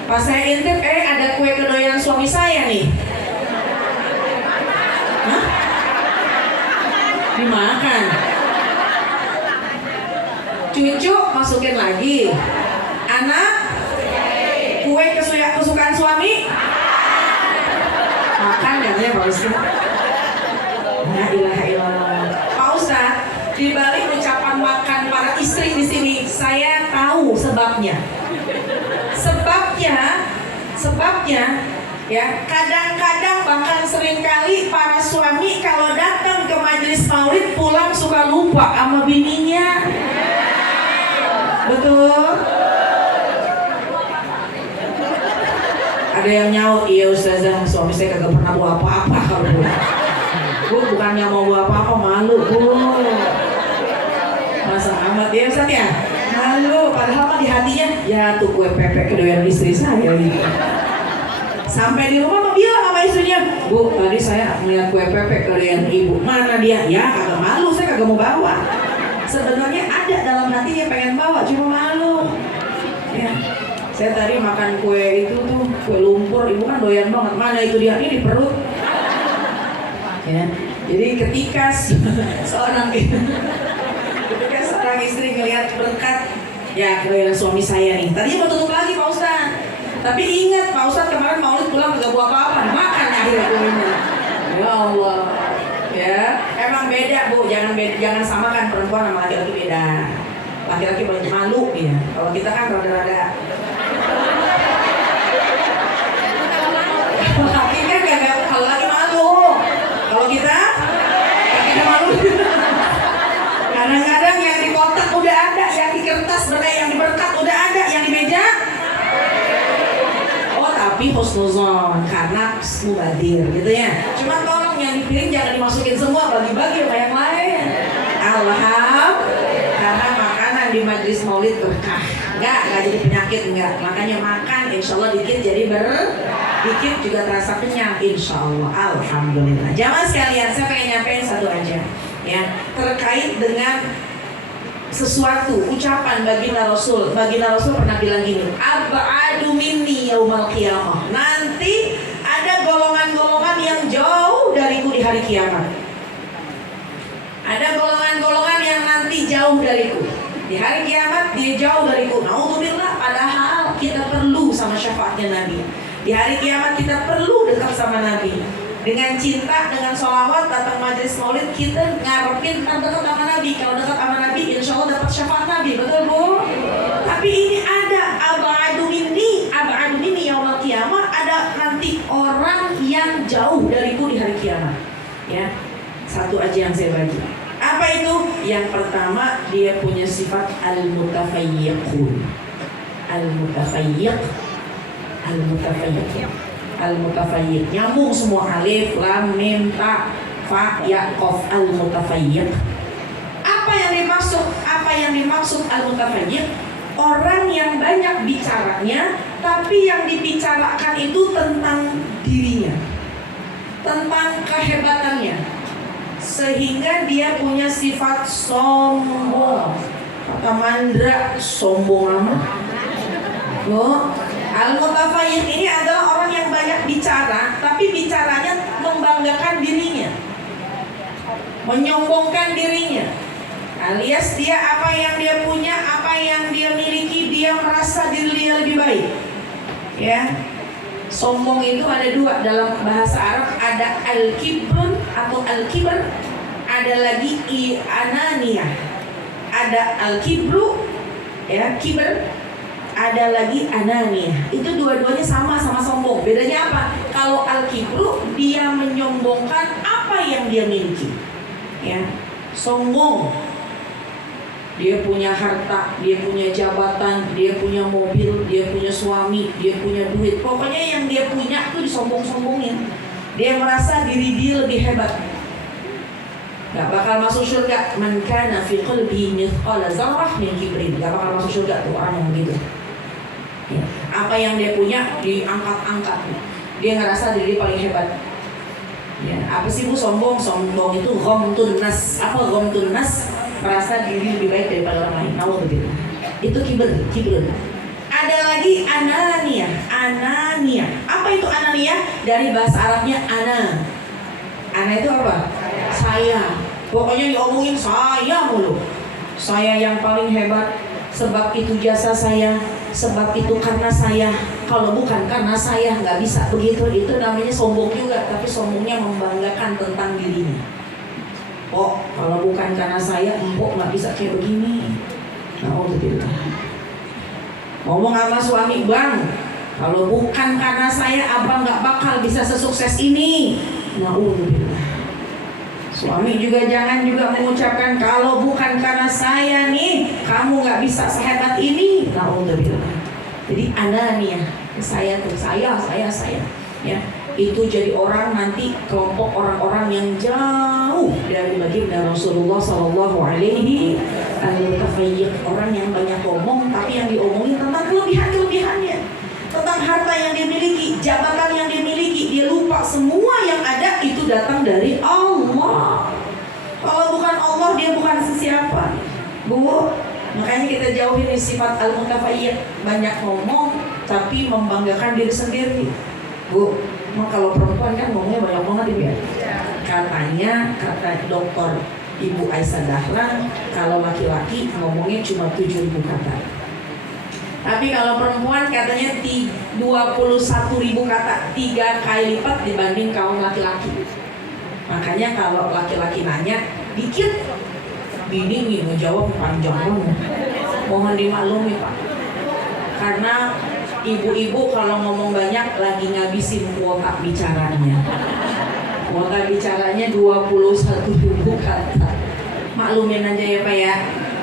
Pas saya intip, ada kue kedoyan suami saya nih. Hah? Dimakan. Cucu masukin lagi. Anak, kue kesukaan suami, makan katanya Pak Ustaz. La ilaha illallah. Pak Ustaz, di balik ucapan makan para istri di sini, saya tahu sebabnya. Sebabnya, ya, kadang-kadang bahkan seringkali para suami kalau datang ke majelis maulid pulang suka lupa sama bininya. Betul? Ada yang nyaut, iya ustazah, suami saya kagak pernah bawa apa-apa kalau Bu, bukannya mau bawa apa-apa, malu Bu. Masa amat ya Ustaz ya? Malu, padahal mah di hatinya, ya tuh kue pepek kedoyan istri saya gitu. Sampai di rumah mah bilang sama istrinya, Bu, tadi saya melihat kue pepek kedoyan ibu. Mana dia? Ya kagak malu, saya kagak mau bawa. Sebenarnya ada dalam hatinya pengen bawa, cuma malu. Ya. Saya tadi makan kue itu tuh, kue lumpur, ibu kan doyan banget. Mana itu dia? Ini di perut. Ya. Jadi ketika seorang istri ngelihat berkat, ya kedoyan suami saya nih. Tadinya mau tutup lagi Pak Ustaz. Tapi ingat Pak Ustaz kemarin maulid pulang kagak bawa apa-apa, makan akhirnya kuenya. Ya Allah. Ya, emang beda Bu, jangan samakan perempuan sama laki-laki beda. Laki-laki banyak malu ya. Kalau kita kan rada-rada laki kan gak, kalau lagi malu. Kalau kita malu. Kadang-kadang yang di kotak udah ada, yang di kertas yang di berkat udah ada, yang di meja. Oh tapi husnuzon karena mubadir gitu ya. Cuma tolong yang di piring jangan dimasukin semua, bagi-bagi sama yang lain. Alhamdulillah. Karena makanan di majelis maulid berkah. Enggak jadi penyakit, enggak. Makanya makan insya Allah dikit jadi dikit juga terasa kenyang insya Allah. Alhamdulillah. Jamaah sekalian, saya pengen nyampein satu aja ya, terkait dengan sesuatu ucapan baginda Rasul. Baginda Rasul pernah bilang gini, ab'adu minni yaumal qiyamah. Nanti ada golongan-golongan yang jauh dariku di hari kiamat. Ada golongan-golongan yang nanti jauh dariku di hari kiamat, dia jauh dariku. Naudzubillah, padahal kita perlu sama syafaatnya Nabi. Di hari kiamat kita perlu dekat sama Nabi. Dengan cinta, dengan sholawat, datang majelis maulid, kita ngarepin dekat sama Nabi. Kalau dekat sama Nabi, insya Allah dapat syafaat Nabi, betul Bu? Tapi ini ada abadu minni yaumil qiyamah, ada nanti orang yang jauh dariku di hari kiamat. Ya, satu aja yang saya bagi. Apa itu? Yang pertama, dia punya sifat al-mutafayyiqun. Al-mutafayyiq. Nyambung semua, alif, lam, mim, ta, fa, ya, qaf, al-mutafayyiq. Apa yang dimaksud al-mutafayyiq? Orang yang banyak bicaranya, tapi yang dibicarakan itu tentang dirinya, tentang kehebatannya, sehingga dia punya sifat sombong. Kata Mandra, sombong amat. Loh, al-mutafayyiq ini adalah orang yang banyak bicara, tapi bicaranya membanggakan dirinya, menyombongkan dirinya. Alias dia apa yang dia punya, apa yang dia miliki, dia merasa diri dia lebih baik. Ya, sombong itu ada dua dalam bahasa Arab, ada al-kibrun atau al-kibr, ada lagi ananiyah. Ada al-kibru, ya, kibr, ada lagi ananiyah. Itu dua-duanya sama-sama sombong. Bedanya apa? Kalau al-kibru dia menyombongkan apa yang dia miliki. Ya, sombong. Dia punya harta, dia punya jabatan, dia punya mobil, dia punya suami, dia punya duit. Pokoknya yang dia punya tuh disombong-sombongin. Dia merasa diri dia lebih hebat. Gak bakal masuk surga. Man kana fi qalbihi mithqala dzarrah min kibrin. Gak bakal masuk surga tuh orang yang begitu. Ya. Apa yang dia punya diangkat-angkat. Dia ngerasa diri dia paling hebat. Ya. Apa sih Bu sombong? Sombong itu ghamtun nas. Apa ghamtun nas? Merasa diri lebih baik daripada orang lain. Mau begitu. Itu kibr. Ada lagi ananiyah. Apa itu ananiyah? Dari bahasa Arabnya ana. Ana itu apa? Saya. Pokoknya diomongin saya mulu. Saya yang paling hebat. Sebab itu jasa saya. Sebab itu karena saya. Kalau bukan karena saya nggak bisa begitu. Itu namanya sombong juga. Tapi sombongnya membanggakan tentang dirinya. Oh, kalau bukan karena saya, empuk nggak bisa kayak begini. Alhamdulillah. Ngomong sama suami, bang, kalau bukan karena saya, abang nggak bakal bisa sesukses ini. Alhamdulillah. Suami juga jangan juga mengucapkan kalau bukan karena saya nih, kamu nggak bisa sehebat ini. Alhamdulillah. Jadi ananiyah, saya tuh saya. Ya. Itu jadi orang nanti kelompok orang-orang yang jauh dari baginda Rasulullah Sallallahu Alaihi Wasallam. Orang yang banyak ngomong, tapi yang diomongin tentang kelebihannya, tentang harta yang dia miliki, jabatan yang dia miliki. Dia lupa semua yang ada itu datang dari Allah. Kalau bukan Allah, dia bukan sesiapa. Bu, makanya kita jauhin sifat al-mutafayyiq, banyak ngomong tapi membanggakan diri sendiri. Bu, kalau perempuan kan ngomongnya banyak banget ya. Katanya, kata dokter Ibu Aisyah Dahlan, kalau laki-laki ngomongnya cuma 7.000 kata. Tapi kalau perempuan katanya 21.000 kata, 3 kali lipat dibanding kaum laki-laki. Makanya kalau laki-laki nanya dikit, bini nih ngejawab panjang banget. Mohon dimaklumi Pak. Karena ibu-ibu kalau ngomong banyak lagi ngabisin kuota bicaranya. Kuota bicaranya 21.000 kata. Maklumin aja ya Pak ya.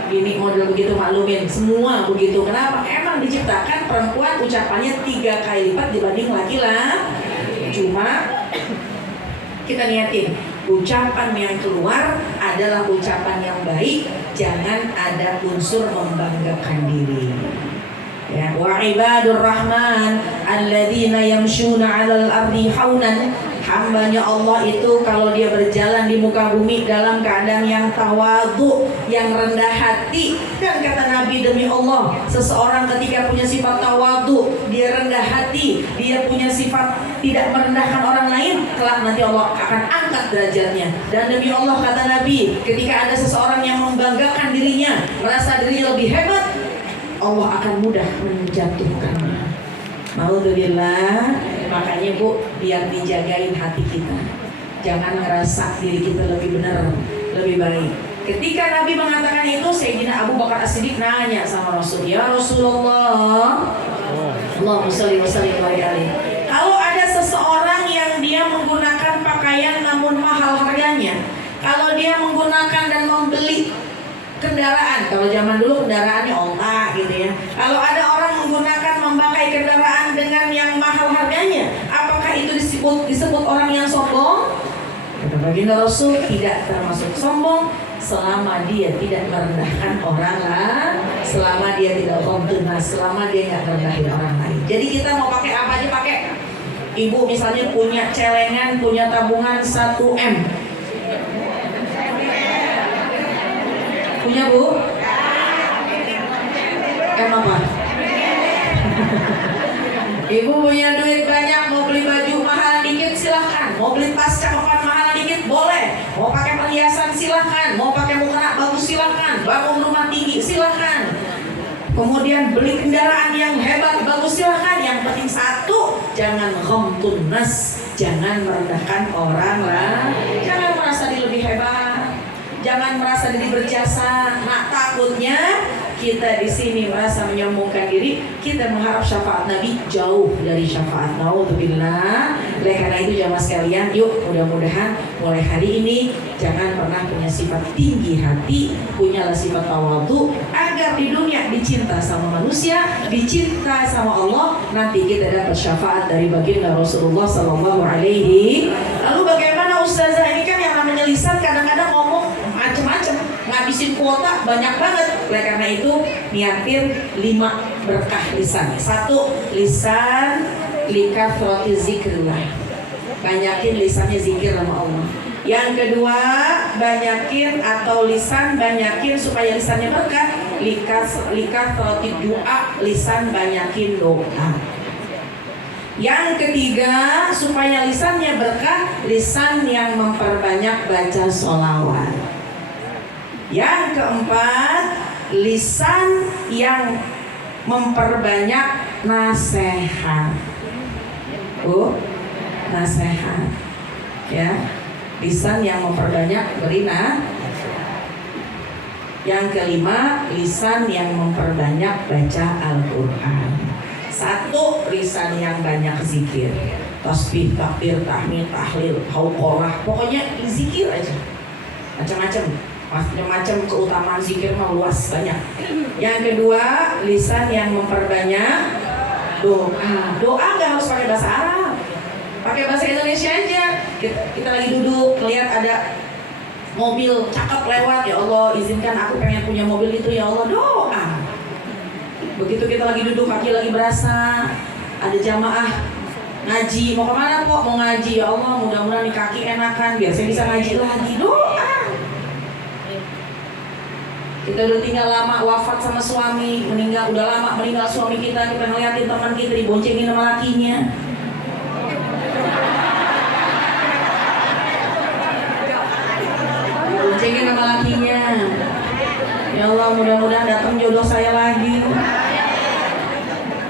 Ini model begitu, maklumin. Semua begitu. Kenapa? Emang diciptakan perempuan ucapannya 3 kali lipat dibanding laki-laki. Cuma kita niatin ucapan yang keluar adalah ucapan yang baik. Jangan ada unsur membanggakan diri. Ya, wa ibadur rahman alladzina yamshuna 'alal ardi haunan. Hambanya Allah itu kalau dia berjalan di muka bumi dalam keadaan yang tawadhu, yang rendah hati. Dan kata Nabi, demi Allah, seseorang ketika punya sifat tawadhu, dia rendah hati, dia punya sifat tidak merendahkan orang lain, kelak nanti Allah akan angkat derajatnya. Dan demi Allah, kata Nabi, ketika ada seseorang yang membanggakan dirinya, merasa dirinya lebih hebat, Allah akan mudah menjatuhkannya. Alhamdulillah. Makanya Bu, biar dijagain hati kita. Jangan ngerasa diri kita lebih benar, lebih baik. Ketika Nabi mengatakan itu, Sayyidina Abu Bakar As-Siddiq nanya sama Rasul, "Ya Rasulullah, Allahumma shalli wa sallim alaihi. Kalau ada seseorang yang dia menggunakan pakaian namun mahal harganya, kalau dia menggunakan dan membeli kendaraan, kalau zaman dulu kendaraannya onta gitu ya. Kalau ada orang menggunakan memakai kendaraan dengan yang mahal harganya, apakah itu disebut orang yang sombong?" Kata baginda Rasul, tidak termasuk sombong selama dia tidak merendahkan orang lain, selama dia tidak kontinu, selama dia nggak merendahin orang lain. Jadi kita mau pakai apa aja pakai. Ibu misalnya punya celengan, punya tabungan 1 M. Punya Bu? M apa? Ibu punya duit banyak, mau beli baju mahal dikit silahkan, mau beli tas cakapan mahal dikit boleh, mau pakai perhiasan silahkan, mau pakai mukena bagus silahkan, bangun rumah tinggi silahkan, kemudian beli kendaraan yang hebat bagus silahkan. Yang penting satu, jangan ghamtun nas, jangan merendahkan orang lah, jangan merasa diri lebih hebat, jangan merasa diri berjasa. Nah, takutnya kita di sini merasa menyombongkan diri, kita mengharap syafaat Nabi jauh dari syafaat. Naudzubillah. Oleh karena itu jamaah sekalian, yuk mudah-mudahan mulai hari ini jangan pernah punya sifat tinggi hati, punyalah sifat tawadhu, agar di dunia dicinta sama manusia, dicinta sama Allah, nanti kita dapat syafaat dari baginda Rasulullah Sallallahu Alaihi. Lalu bagaimana ustazah, ini kan yang namanya lisan kadang-kadang ngomong macam-macam, ngabisin kuota banyak banget. Oleh karena itu niatin 5 berkah lisan. 1, lisan likathrati zikrillah, banyakin lisannya zikir sama Allah. Yang kedua, banyakin atau lisan banyakin supaya lisannya berkah, likathrati doa, lisan banyakin doa. Yang ketiga, supaya lisannya berkah, lisan yang memperbanyak baca sholawat. Yang keempat, lisan yang memperbanyak nasihat. Nasihat. Ya, lisan yang memperbanyak berina. Yang kelima, lisan yang memperbanyak baca Al-Quran. 1, lisan yang banyak zikir, tasbih, takbir, tahmid, tahlil, hauqalah, pokoknya zikir aja, macam-macam keutamaan zikir mah luas banyak. Yang kedua, lisan yang memperbanyak doa nggak harus pakai bahasa Arab, pakai bahasa Indonesia aja. Kita lagi duduk, lihat ada mobil cakep lewat, ya Allah izinkan aku pengen punya mobil itu, ya Allah, doa. Begitu kita lagi duduk, kaki lagi berasa, ada jamaah ngaji, mau kemana kok? Mau ngaji, ya Allah mudah-mudahan nih kaki enakan biar saya bisa ngaji lagi, doa. Kita udah tinggal lama wafat sama suami, udah lama meninggal suami kita ngeliatin teman kita diboncengin sama lakinya. Diboncengin sama lakinya. Ya Allah mudah-mudahan datang jodoh saya lagi.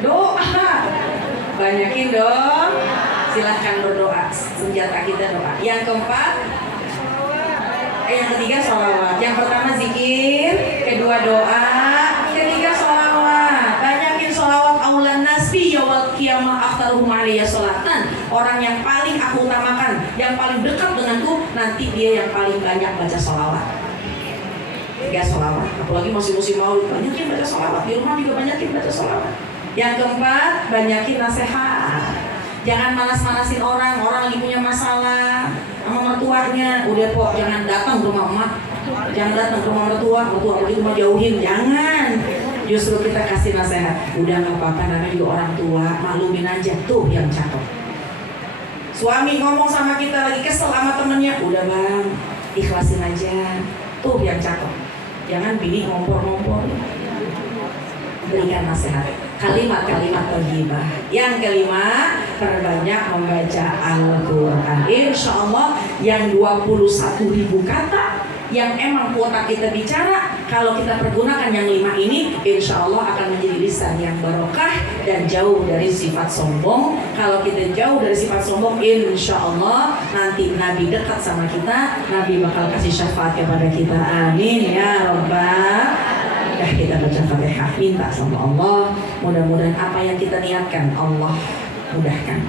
Doa, banyakin dong. Silahkan berdoa, senjata kita doa. Yang keempat, yang ketiga sholawat. Yang pertama zikir, kedua doa, ketiga sholawat. Banyakin sholawat. Aulan nasbi yawal qiyamah akhtaruhum alaiya sholatan. Orang yang paling aku utamakan, yang paling dekat denganku, nanti dia yang paling banyak baca sholawat. 3 sholawat. Apalagi masih musim maulid, banyakin baca sholawat. Di rumah juga banyakin baca sholawat. Yang keempat, banyakin nasihat. Jangan malas-malasin orang lagi punya masalah sama mertuanya. Udah kok, jangan datang ke rumah emak, jangan datang ke rumah mertua begitu mau jauhin, jangan. Justru kita kasih nasihat. Udah nggak apa-apa, namanya juga orang tua, maklumin aja. Tuh yang cakep. Suami ngomong sama kita lagi kesel sama temennya, udah bang, ikhlasin aja. Tuh yang cakep. Jangan bini ngompor-ngompor. Berikan nasihat, kalimat-kalimat thayyibah. Yang kelima, perbanyak membaca Al-Quran. Insya Allah yang 21.000 kata yang emang kuota kita bicara, kalau kita pergunakan yang 5 ini, insya Allah akan menjadi lisan yang barokah dan jauh dari sifat sombong. Kalau kita jauh dari sifat sombong, insya Allah nanti Nabi dekat sama kita, Nabi bakal kasih syafaat kepada kita. Amin ya Rabbal. Kita baca Fatihah, minta sama Allah, mudah-mudahan apa yang kita niatkan Allah mudahkan,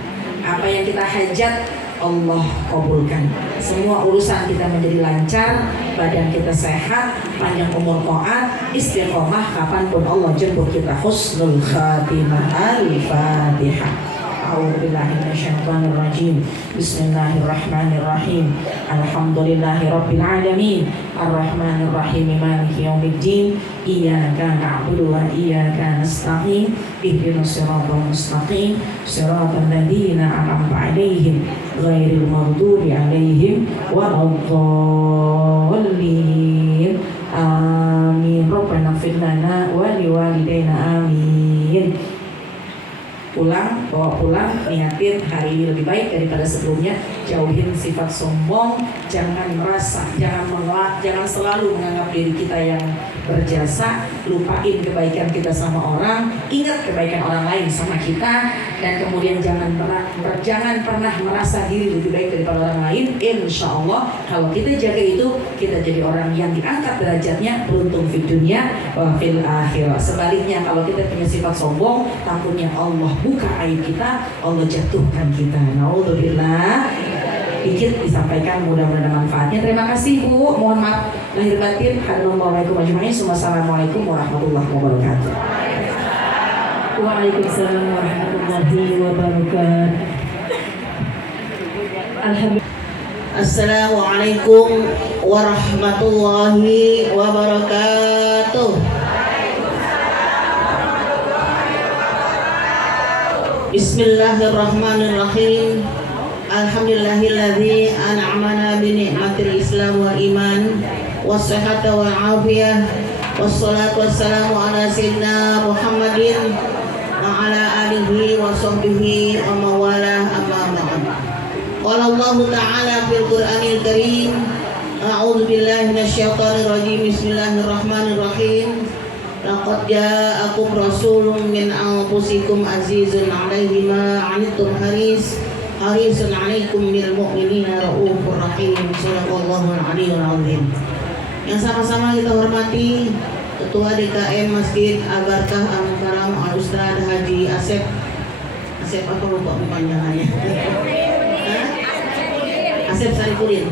apa yang kita hajat Allah kabulkan, semua urusan kita menjadi lancar, badan kita sehat, panjang umur taat, istiqomah kapanpun Allah jemput kita. Husnul khatimah. Al-Fatihah. A'udzubillahi minasyaitonir rajim. Bismillahirrahmanirrahim. Alhamdulillahi rabbil alamin. Arrahmanir rahim. Maliki yaumiddin. Iyyaka na'budu wa iyyaka nasta'in. Ihdinas siratal mustaqim. Siratal ladzina an'amta 'alaihim ghairil maghdubi 'alaihim waladdallin. Amin. Rabbana ighfir lana wa liwalidayna. Amin. Pulang, bawa pulang, niatin hari ini lebih baik daripada sebelumnya. Jauhin sifat sombong, jangan merasa, jangan selalu menganggap diri kita yang berjasa, lupain kebaikan kita sama orang, ingat kebaikan orang lain sama kita, dan kemudian jangan pernah merasa diri lebih baik daripada orang lain. Insya Allah kalau kita jaga itu, kita jadi orang yang diangkat derajatnya, beruntung di dunia wa fil akhirah. Sebaliknya kalau kita punya sifat sombong, takutnya Allah buka aib kita, Allah jatuhkan kita. Naudzubillah. Dikit disampaikan, mudah-mudahan manfaatnya. Terima kasih Bu, mohon maaf lahir batin. Assalamualaikum warahmatullahi wabarakatuh. Waalaikumsalam warahmatullahi wabarakatuh. Alhamdulillah. Assalamualaikum warahmatullahi wabarakatuh. Bismillahirrahmanirrahim. Alhamdulillahilladzi an'amana bi ni'matil Islam wal iman was-sihhata wal afiyah wassalatu wassalamu ala sayyidina Muhammadin wa ala alihi wa sahbihi wa mawala amma ba'd. Qala Allah ta'ala fil Qur'anil Karim, a'udzu billahi minasyaitonir rajim. Bismillahirrahmanirrahim. Laqad ja'akum rasulun min anfusikum azizun 'alaihi ma 'anittum harisun 'alaikum bil mu'minina raufur rahim. Shallallahul 'aliyyul 'azim. Yang sama-sama kita hormati Ketua DKM Masjid Al-Barkah Al-Mukarram Al-Ustaz Haji Asep apa lupa panjangannya? Asep Sarifudin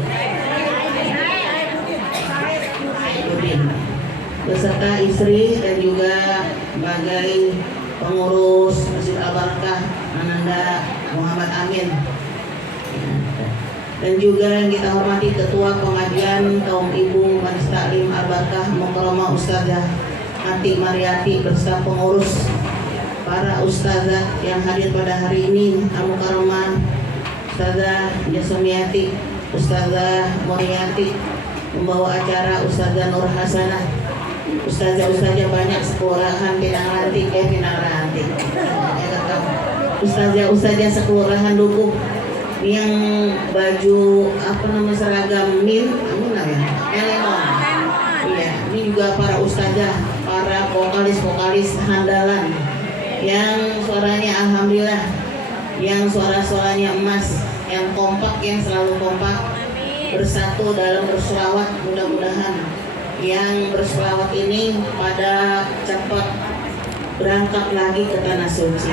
beserta istri dan juga sebagai pengurus Masjid Al-Barkah Ananda Muhammad Amin, dan juga yang kita hormati Ketua Pengajian Kaum Ibu Majelis Taklim Al-Barkah Mukarramah Ustazah Ati Mariati beserta pengurus, para ustazah yang hadir pada hari ini, Al-Mukarramah Ustazah Jasmiati, Ustazah Muriati, membawa acara Ustazah Nur Hasanah, ustazah-ustazah banyak sekelurahan Pinang Rantik, ustazah-ustazah sekelurahan Dukuh yang baju seragam min, Elenon. Iya, ini juga para ustazah, para vokalis handalan yang suaranya alhamdulillah, yang suaranya emas, yang kompak, yang selalu kompak, bersatu dalam berselawat. Mudah-mudahan yang berselawat ini pada cepat berangkat lagi ke tanah suci.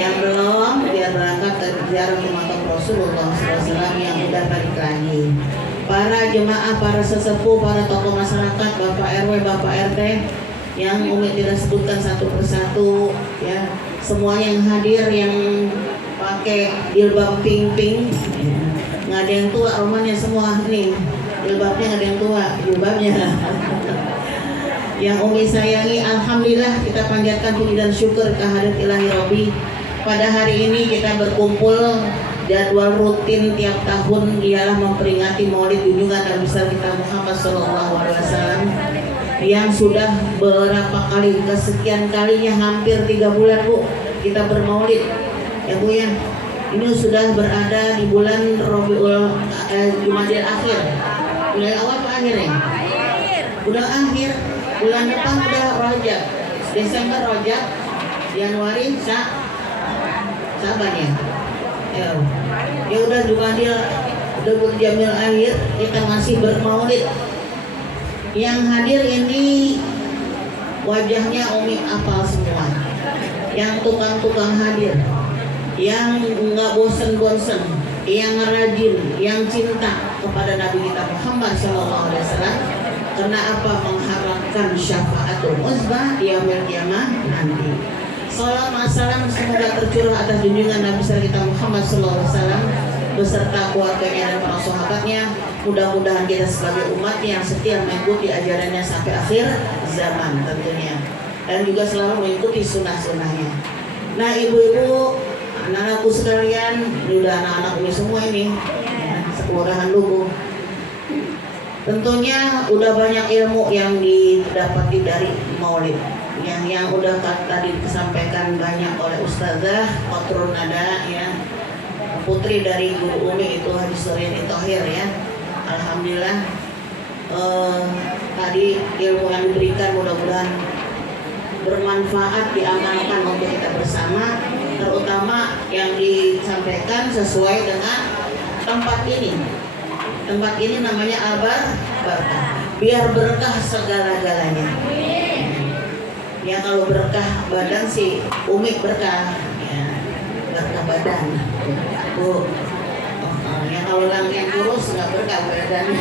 Yang belum, biar berangkat ke ziarah ke makam Rasulullah SAW yang udah balik lagi. Para jemaah, para sesepuh, para tokoh masyarakat, Bapak RW, Bapak RT, yang Umi tidak sebutkan satu persatu, ya, semua yang hadir yang pakai jilbab pink, nggak ada yang tua, rumahnya semua nih. Jilbabnya nggak ada yang tua, jilbabnya. Yang Umi sayangi, alhamdulillah kita panjatkan puji dan syukur kehadirat Ilahi Rabbi. Pada hari ini kita berkumpul, jadwal rutin tiap tahun ialah memperingati Maulid junjungan Nabi besar kita Muhammad SAW, yang sudah berapa kali, kesekian kalinya, hampir 3 bulan Bu kita bermaulid, ya Bu ya. Ini sudah berada di bulan Rabiul Jumadil Akhir. Bulan awal Pak akhir ya? Udah akhir. Bulan depan udah Rajab. Desember Rajab, Januari Saban ya. Ya udah Jumadil, udah Jamil akhir, kita masih bermaulid. Yang hadir ini wajahnya Umi apal semua. Yang tukang-tukang hadir, yang nggak bosen-bosen, yang rajin, yang cinta kepada Nabi kita Muhammad SAW. Karena apa? Mengharapkan syafaatul uzma di yaumil qiyamah nanti. Salam salam semoga tercurah atas junjungan Nabi kita Muhammad SAW beserta keluarganya dan para sahabatnya. Mudah-mudahan kita sebagai umat yang setia mengikuti ajarannya sampai akhir zaman tentunya, dan juga selalu mengikuti sunnah-sunnahnya. Nah ibu-ibu, anak-anakku sekalian, ini udah anak-anak ini semua ini ya, sekelurahan Lugu. Tentunya udah banyak ilmu yang didapati dari maulid. Yang udah tadi disampaikan banyak oleh Ustazah Kotrun Nada ya, putri dari Guru Umi itu Haji Suryani Thohir ya. Alhamdulillah tadi ilmu yang diberikan mudah-mudahan bermanfaat, diamalkan untuk kita bersama, terutama yang disampaikan sesuai dengan tempat ini. Tempat ini namanya Al-Barkah, biar berkah segala-galanya. Ya kalau berkah badan sih Umi berkah ya, berkah badan Bu. Ya kalau yang kurus nggak berkah badannya.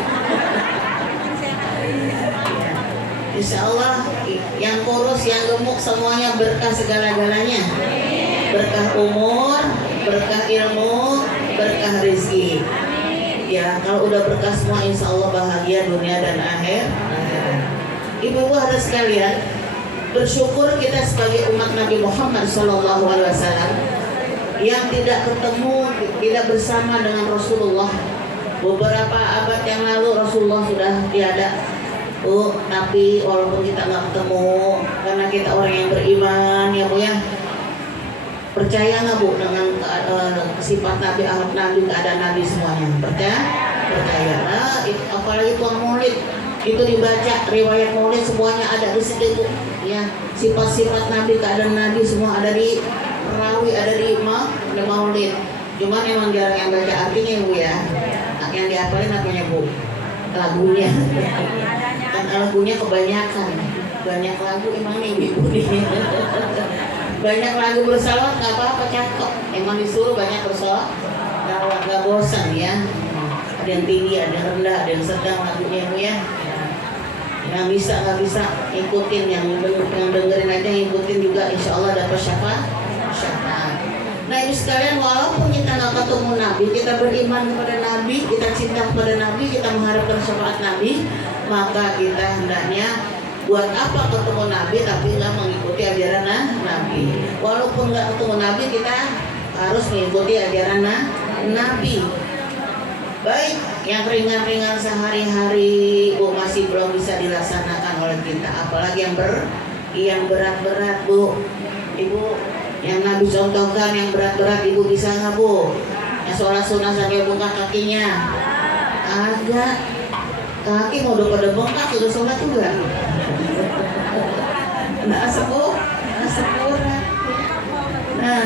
Insya Allah yang kurus, yang gemuk semuanya berkah segala-galanya. Berkah umur, berkah ilmu, berkah rezeki. Ya kalau udah berkah semua insya Allah bahagia dunia dan akhir. Ibu-ibu harus sekalian, bersyukur kita sebagai umat Nabi Muhammad SAW yang tidak ketemu, tidak bersama dengan Rasulullah. Beberapa abad yang lalu Rasulullah sudah tiada. Tapi walaupun kita nggak ketemu, karena kita orang yang beriman ya Bu ya. Percaya nggak Bu dengan sifat Nabi, akhlak Nabi, keadaan Nabi semuanya? Percaya. Nah, apalagi tuang maulid itu dibaca riwayat maulid semuanya ada di situ Bu. Ya, sifat-sifat Nabi, keadaan Nabi semua ada di perawi, ada di maulid. Cuman emang jarang yang baca artinya Bu ya. Yang dihafalin apanya Bu? Lagunya. Kan lagunya kebanyakan. Banyak lagu emang nih ibu nih. Banyak lagu bersalawat nggak apa-apa, cakep. Emang disuruh banyak bersalawat, nggak bosan ya. Ada yang tinggi, ada yang rendah, ada yang sedang lagunya Bu ya. Yang bisa nggak bisa ikutin, yang dengerin aja ikutin juga, insya Allah dapat syafaat. Nah ini sekalian, walaupun kita nggak ketemu Nabi, kita beriman kepada Nabi, kita cinta kepada Nabi, kita mengharapkan syafaat Nabi, maka kita hendaknya buat apa ketemu Nabi tapi nggak mengikuti ajaran Nabi. Walaupun nggak ketemu Nabi, kita harus mengikuti ajaran Nabi. Baik, yang ringan-ringan sehari-hari Bu masih belum bisa dilaksanakan oleh kita, apalagi yang berat-berat Bu. Ibu yang Nabi contohkan yang berat-berat, Ibu bisa nggak Bu? Yang sholat sunnah sampai bengkak kakinya? Agak, kaki mau udah pada bengkak udah sholat juga. Nah berat. Nah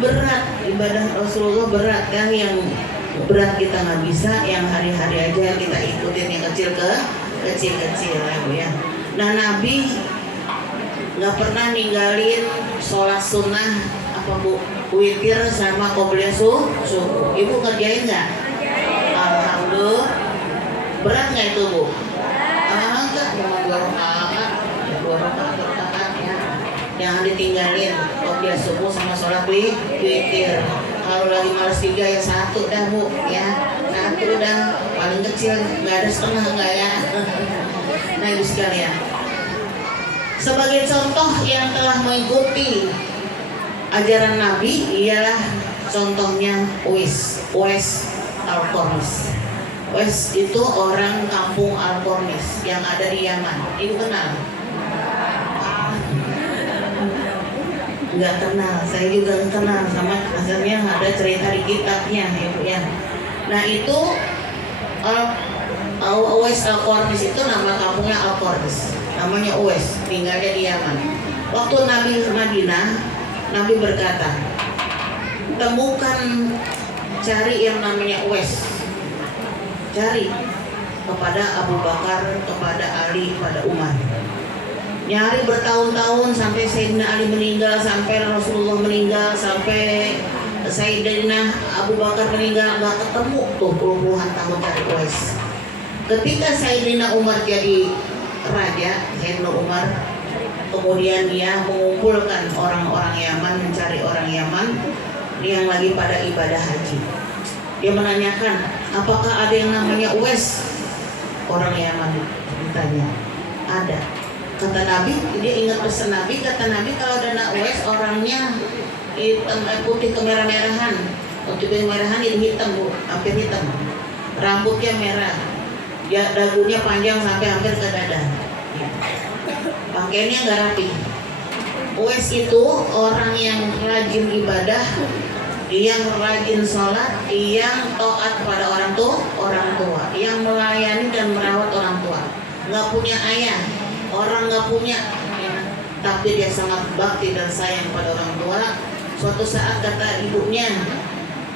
berat, ibadah Rasulullah berat kan, yang berat kita nggak bisa, yang hari-hari aja kita ikutin, yang kecil ya Bu ya. Nah Nabi nggak pernah ninggalin sholat sunnah apa Bu, witir sama qobliyah subuh. Ibu ngerjain nggak? Alhamdulillah. Berat nggak itu Bu? Enggak, cuma 2 rakaat ya. Jangan ditinggalin qobliyah subuh sama sholat witir. Kalau lagi malas 3 ya 1 dah Bu ya. 1 dah paling kecil, nggak ada setengah nggak ya. Nah Ibu sekalian, sebagai contoh yang telah mengikuti ajaran Nabi ialah contohnya Uwais Al-Qarnis. Uwais itu orang kampung Al-Qarnis yang ada di Yaman. Ibu kenal? Nggak kenal, saya juga nggak kenal, sama asalnya ada cerita di kitabnya Ibu ya. Nah itu Uwais Al-Qarnis itu nama kampungnya Al-Qarnis, namanya Uwais, tinggalnya di Yaman. Waktu Nabi ke Madinah, Nabi berkata, temukan, cari yang namanya Uwais, cari kepada Abu Bakar, kepada Ali, kepada Umar. Nyari bertahun-tahun sampai Sayyidina Ali meninggal, sampai Rasulullah meninggal, sampai Sayyidina Abu Bakar meninggal, nggak ketemu tuh puluhan tahun cari Uwais. Ketika Sayyidina Umar jadi raja, Sayyidina Umar kemudian dia mengumpulkan orang-orang Yaman, mencari orang Yaman yang lagi pada ibadah haji. Dia menanyakan, apakah ada yang namanya Uwais? Orang Yaman ditanya, ada. Kata Nabi, dia ingat pesan Nabi, kata Nabi kalau ada nak Uwais orangnya hitam, putih kemerah-merahan, putih kemerahan itu hitam bu, hampir hitam, rambutnya merah, ya, dagunya panjang sampai hampir ke dada, pakaiannya nggak rapi. Uwais itu orang yang rajin ibadah, yang rajin sholat, yang taat pada orang tua, yang melayani dan merawat orang tua, nggak punya ayah, orang nggak punya, ya, tapi dia sangat bakti dan sayang pada orang tua. Suatu saat kata ibunya,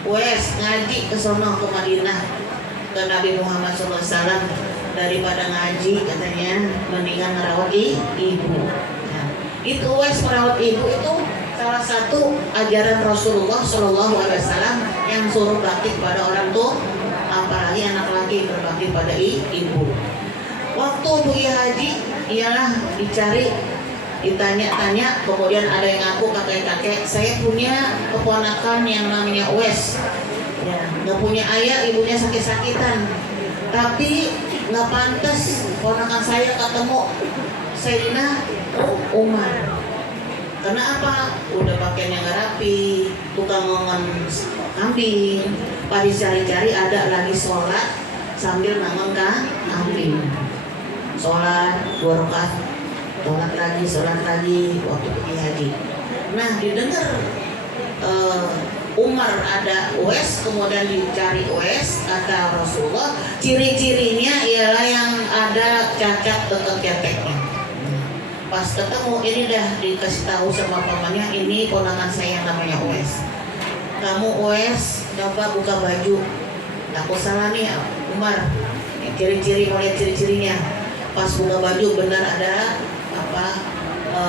Uwais ngaji ke sono ke Madinah ke Nabi Muhammad SAW, daripada ngaji katanya mendingan merawat ibu. Nah, itu Uwais merawat ibu itu salah satu ajaran Rasulullah SAW yang suruh bakti pada orang tua, apalagi anak laki berbakti pada ibu. Waktu pergi haji ialah dicari, ditanya-tanya, kemudian ada yang ngaku kakek-kakek, saya punya keponakan yang namanya Uwais, ya, nggak punya ayah, ibunya sakit-sakitan, tapi nggak pantas keponakan saya ketemu Sayyidina Umar. Kenapa? Udah pakainya nggak rapi, tukang ngongon kambing, pas dicari-cari ada lagi sholat sambil ngongon kambing, sholat 2 rakaat, sholat lagi waktu pergi haji. Nah, didengar Umar ada Uwais, kemudian dicari Uwais, kata Rasulullah ciri-cirinya ialah yang ada cacat dekat keteknya. Pas ketemu ini dah dikasih tahu sama pamannya, ini ponakan saya yang namanya Uwais. Kamu Uwais coba buka baju. Aku salah nih Umar, ciri-ciri, mau lihat ciri-cirinya. Pas buka baju benar ada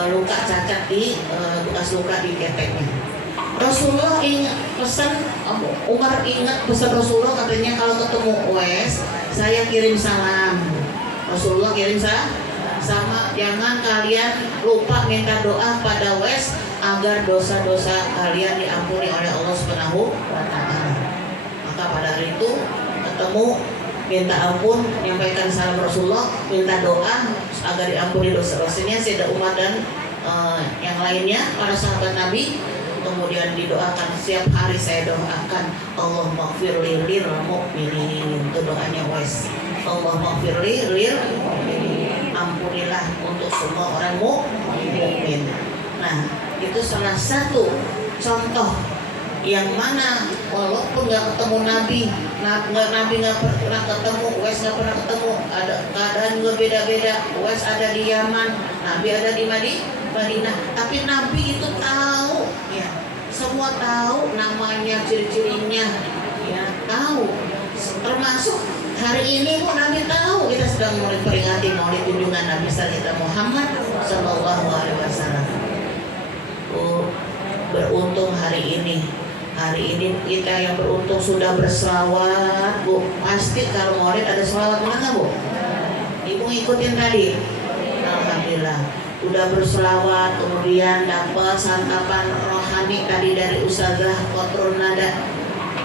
luka cacat di bekas luka di keteknya. Rasulullah ingat pesan, Umar ingat pesan Rasulullah, katanya kalau ketemu Uwais saya kirim salam. Rasulullah kirim sama, jangan kalian lupa minta doa pada Uwais agar dosa-dosa kalian diampuni oleh Allah Subhanahu wa taala. Maka pada hari itu ketemu, minta ampun, menyampaikan salam Rasulullah, minta doa agar diampuni dosa-dosanya Sayyidina Umar dan yang lainnya para sahabat Nabi. Kemudian didoakan, setiap hari saya doakan, Allah maghfirli lil mu'minin, itu doanya Uwais. Allah maghfirli lil mu'minin, ampunilah untuk semua orang mukmin. Nah, itu salah satu contoh yang mana walaupun nggak ketemu Nabi nggak pernah ketemu, Uwais nggak pernah ketemu, ada keadaan juga beda-beda. Uwais ada di Yaman, Nabi ada di Madinah, tapi Nabi itu tahu, ya, semua tahu namanya, ciri-cirinya, ya, tahu. Termasuk hari ini pun Nabi tahu kita sedang memperingati Maulid junjungan Nabi kita Muhammad Sallallahu Alaihi Wasallam. Beruntung hari ini kita yang beruntung sudah berselawat, Bu. Pasti kalau Maulid ada selawat mana, Bu? Ibu ngikutin tadi. Alhamdulillah udah berselawat, kemudian dapat santapan rohani tadi dari Ustazah Kotrul Nada.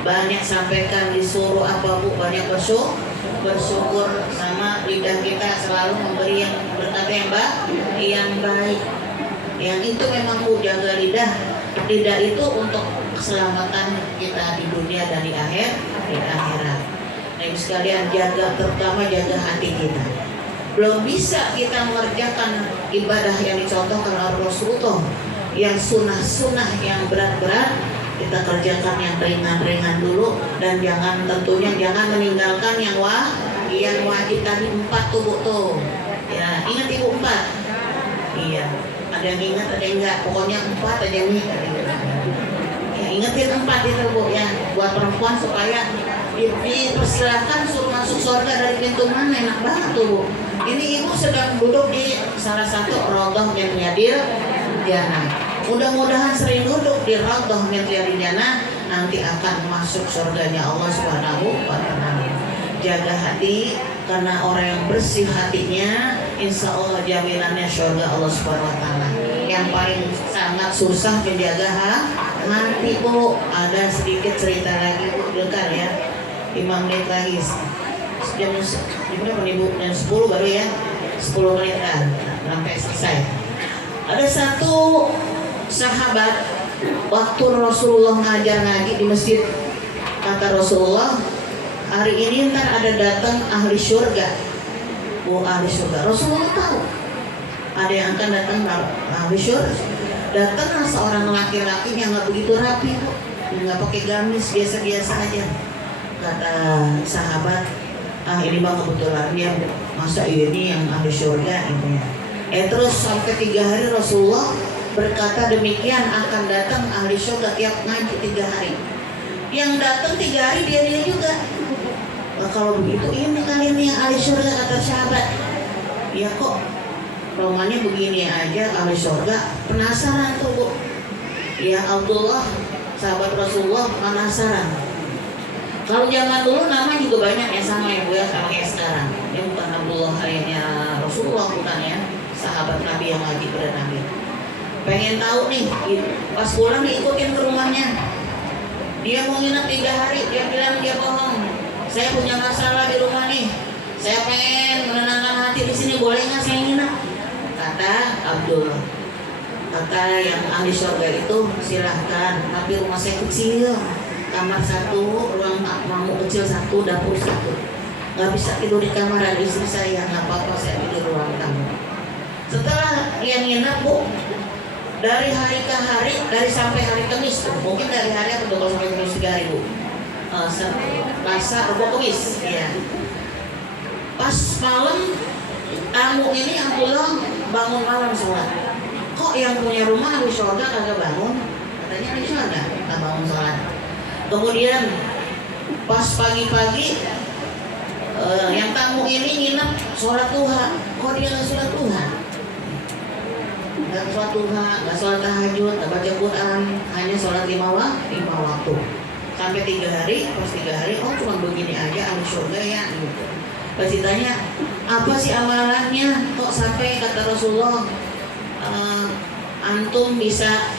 Banyak sampaikan, disuruh apa, Bu? Banyak bersyukur sama lidah kita selalu memberi yang berkata yang baik. Yang itu memang Bu, jaga lidah itu untuk keselamatan kita di dunia dan di akhirat. Nah, sekalian jaga, terutama jaga hati kita. Belum bisa kita mengerjakan ibadah yang dicontohkan oleh Rasulullah, yang sunnah-sunnah yang berat-berat, kita kerjakan yang ringan-ringan dulu, dan tentunya jangan meninggalkan yang Yang wajib tadi 4 tuh Bu tuh. Ya, ingat Ibu 4. Iya. Ada yang ingat, ada yang enggak. Pokoknya 4 aja nih. Ya, ingetin 4 itu Bu ya. Buat perempuan supaya dipersilahkan suruh masuk surga dari pintu mana, enak banget tuh Bu. Ini Ibu sedang duduk di salah satu rodoh yang Riyadil Jannah. Mudah-mudahan sering duduk di rodoh yang Riyadil Jannah, nanti akan masuk surganya Allah Subhanahu wa Ta'ala. Jaga hati, karena orang yang bersih hatinya, insya Allah jaminannya surga Allah Subhanahu wa Ta'ala. Yang paling sangat susah menjaga hati Bu, ada sedikit cerita lagi Bu, dekat ya. 5 menit lagi, jam berapa nih Bu? Jam 10 baru ya, 10 menit kan sampai selesai. Ada satu sahabat, waktu Rasulullah ngajar ngaji di masjid, kata Rasulullah, hari ini ntar ada datang ahli surga. Oh, ahli surga. Rasulullah tahu ada yang akan datang ahli surga. Datanglah seorang laki-laki yang nggak begitu rapi Bu, nggak pakai gamis, biasa-biasa aja. Kata sahabat, ini mah kebetulan dia, masa ini yang ahli surga gitu ya. Terus sampai 3 hari Rasulullah berkata demikian, akan datang ahli surga tiap ngaji 3 hari. Yang datang 3 hari dia juga. Kalau begitu ini kali ini yang ahli surga, kata sahabat. Ya kok romannya begini aja ahli surga, penasaran tuh Bu. Ya Abdullah, sahabat Rasulullah penasaran. Kalau zaman dulu nama juga banyak ya, sama ya Bu ya, sama kayak sekarang. Dia bukan Abdullah ayahnya Rasulullah, bukan ya, sahabat Nabi yang ngaji pada Nabi. Pengen tahu nih, pas pulang diikutin ke rumahnya. Dia mau nginep 3 hari, dia bilang dia bohong. Saya punya masalah di rumah nih. Saya pengen menenangkan hati di sini, boleh nggak saya nginep? Kata Abdullah. Kata yang ahli surga itu, silahkan, tapi rumah saya kecil. Kamar 1, ruang tamu kecil 1, dapur 1. Nggak bisa tidur di kamar istri saya, nggak apa-apa saya tidur di ruang tamu. Setelah yang nginep Bu, dari hari ke hari, dari sampai hari Kamis tuh, mungkin dari hari apa tuh kalau sampai Kamis 3 hari Bu? Selasa, Rabu, Kamis, ya. Pas malam, tamu ini Abdullah bangun malam sholat. Kok yang punya rumah di surga kagak bangun? Katanya di surga, nggak bangun sholat. Kemudian pas pagi-pagi yang tamu ini nginep sholat duha, kok dia nggak sholat duha? Nggak sholat duha, nggak sholat tahajud, nggak baca Quran, hanya sholat 5 waktu. Sampai 3 hari, pas 3 hari, oh cuma begini aja ahli surga ya. Gitu. Pas ditanya, apa sih amalannya? Kok sampai kata Rasulullah, antum bisa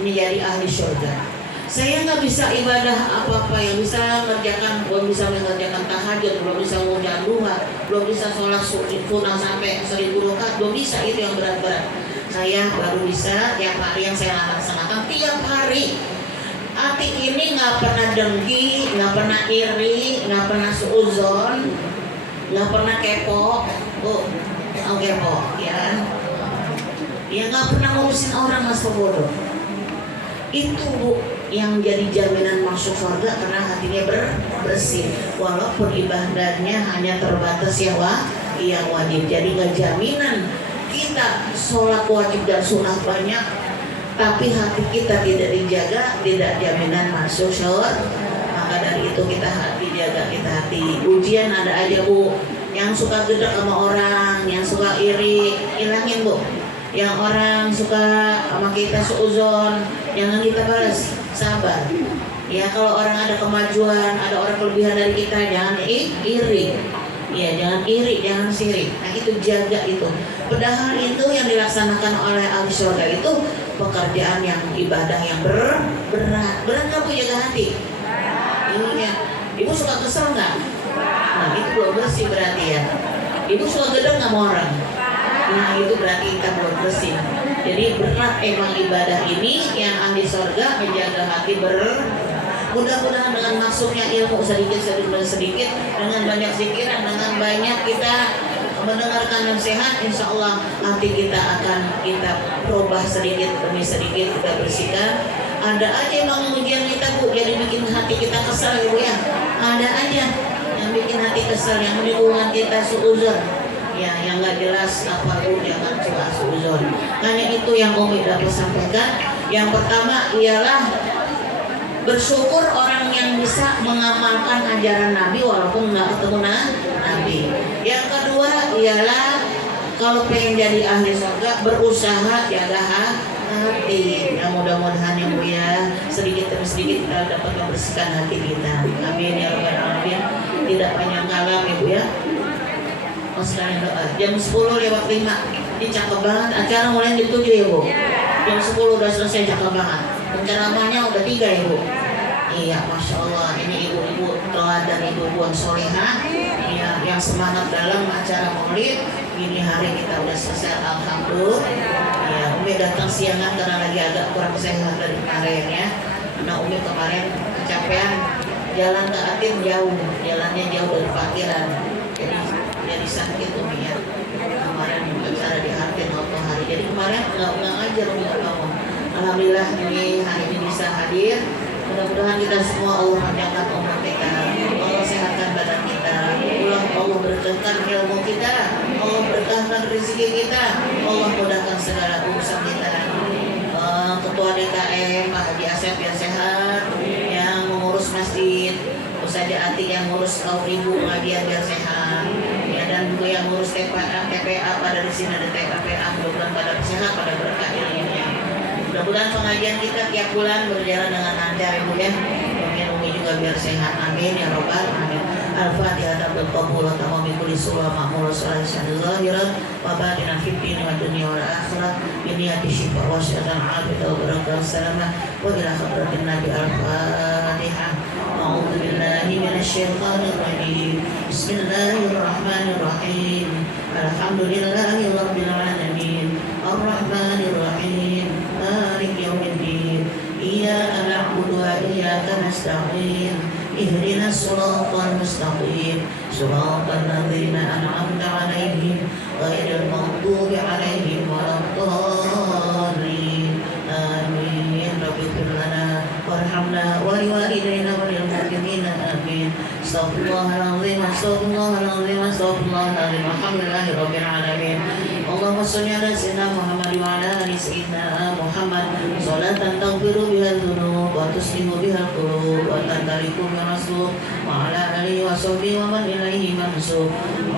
menjadi ahli surga? Saya nggak bisa ibadah apa-apa, yang bisa mengerjakan, belum bisa mengerjakan tahajud, belum bisa mengucap duha, belum bisa sholat sunnah sampai 1000 rakaat, belum bisa, itu yang berat-berat. Saya baru bisa tiap hari yang saya laksanakan tiap hari. Hati ini nggak pernah dengki, nggak pernah iri, nggak pernah suuzon, nggak pernah kepo, Bu, kepo, ya. Ya nggak pernah ngurusin orang mas bodoh. Itu Bu yang jadi jaminan masuk surga, karena hatinya bersih. Walaupun ibadahnya hanya terbatas yang wajib. Jadi nggak jaminan kita sholat wajib dan sunnah banyak, tapi hati kita tidak dijaga, tidak jaminan masuk surga. Maka dari itu kita hati jaga, kita hati. Ujian ada aja Bu, yang suka gedek sama orang, yang suka iri, hilangin Bu. Yang orang suka sama kita suuzon, jangan kita balas, sabar. Ya kalau orang ada kemajuan, ada orang kelebihan dari kita, jangan iri. Ya jangan iri, jangan sirik. Nah itu jaga itu. Padahal itu yang dilaksanakan oleh ahli surga itu pekerjaan yang ibadah yang berat. Berat nggak Bu jaga hati? Iya. Ibu suka kesel nggak? Nah itu belum bersih berarti ya. Ibu suka gedek nggak sama orang? Nah itu berarti kita belum bersih. Jadi berat emang ibadah ini, yang ahli surga menjaga hati mudah-mudahan dengan masuknya ilmu sedikit dengan banyak zikiran, dengan banyak kita mendengarkan nasihat, insya Allah hati kita akan kita berubah sedikit demi sedikit, kita bersihkan. Ada aja emang ujian kita Bu, jadi bikin hati kita kesal Ibu ya. Ada aja. yang bikin hati kesel, yang menimbulkan kita suuzon, ya yang nggak jelas apapun jangan suka suuzon. Hanya itu yang Umi dapat sampaikan. Yang pertama ialah bersyukur orang yang bisa mengamalkan ajaran Nabi walaupun nggak ketemu Nabi. Yang kedua ialah kalau pengen jadi ahli surga berusaha jaga hati. Ya mudah-mudahan ya Bu ya, sedikit demi sedikit kita dapat membersihkan hati kita. Amin ya rabbal alamin. Tidak panjang kalam ya Bu ya. Sekarang doa. Jam 10 lewat 5. Ini cakep banget. Acara mulai jam 7 ya Bu. Jam 10 udah selesai, cakep banget. Penceramahnya udah 3 ya Bu. Iya, masya Allah. Ini ibu-ibu teladan, ibu-ibu yang solehah, ya, yang semangat dalam acara maulid. Ini hari kita udah selesai, alhamdulillah. Ya, Umi datang siangan karena lagi agak kurang sehat dari kemarin ya. Karena Umi kemarin kecapean, jalan ke Atin jauh, jalannya jauh dari parkiran. Jadi sakit Umi ya. Kemarin acara di Atin waktu hari. Jadi kemarin nggak ngajar Umi kamu. Alhamdulillah ini hari ini bisa hadir. Mudah-mudahan kita semua Allah panjangkan umur kita, Allah sehatkan badan kita, Allah berkahkan ilmu kita, Allah berkahkan rezeki kita, Allah mudahkan segala urusan kita. Ketua DKM Pak Haji Asep biar sehat, yang mengurus masjid, Ustazah Ati yang ngurus kaum ibu pengajian biar sehat, ya, dan juga yang ngurus TPA pada di sini ada TPA, mudah-mudahan pada sehat, pada berkah ilmunya. Mudah-mudahan pengajian kita tiap bulan berjalan dengan lancar Ibu ya. Umi juga biar sehat. Amin ya robbal alamin. Al-Fatihah tabel qabul wa tamami kulli surah ma'mul sallallahu alaihi zahiran wa batinan fid dini wa dunya wal akhirah bi niyati syifa wa syafa'atan afiyatan wa barakatuh salamah wa ila hadratin nabi al-Fatihah. A'udzu billahi minasyaitonir rajim. Bismillahirrahmanirrahim. Alhamdulillahi rabbil alamin. Ar-Rahmanir Rahim. مالك يوم الدين إياك نعبد وإياك نستعين اهدنا الصراط المستقيم صراط الذين أنعمت عليهم غير المغضوب عليهم ولا الضالين آمين رب اغفر لنا وارحمنا ولوالدينا وللمؤمنين آمين استغفر الله العظيم استغفر الله العظيم استغفر الله العظيم الحمد لله رب العالمين اللهم صل على سيدنا محمد وعلى ال سيدنا محمد صلاة تغفر بها الذنوب وتسلم بها القلوب وتنطلق بها الرسول وعلى آله وصحبه ومن إليه منسوب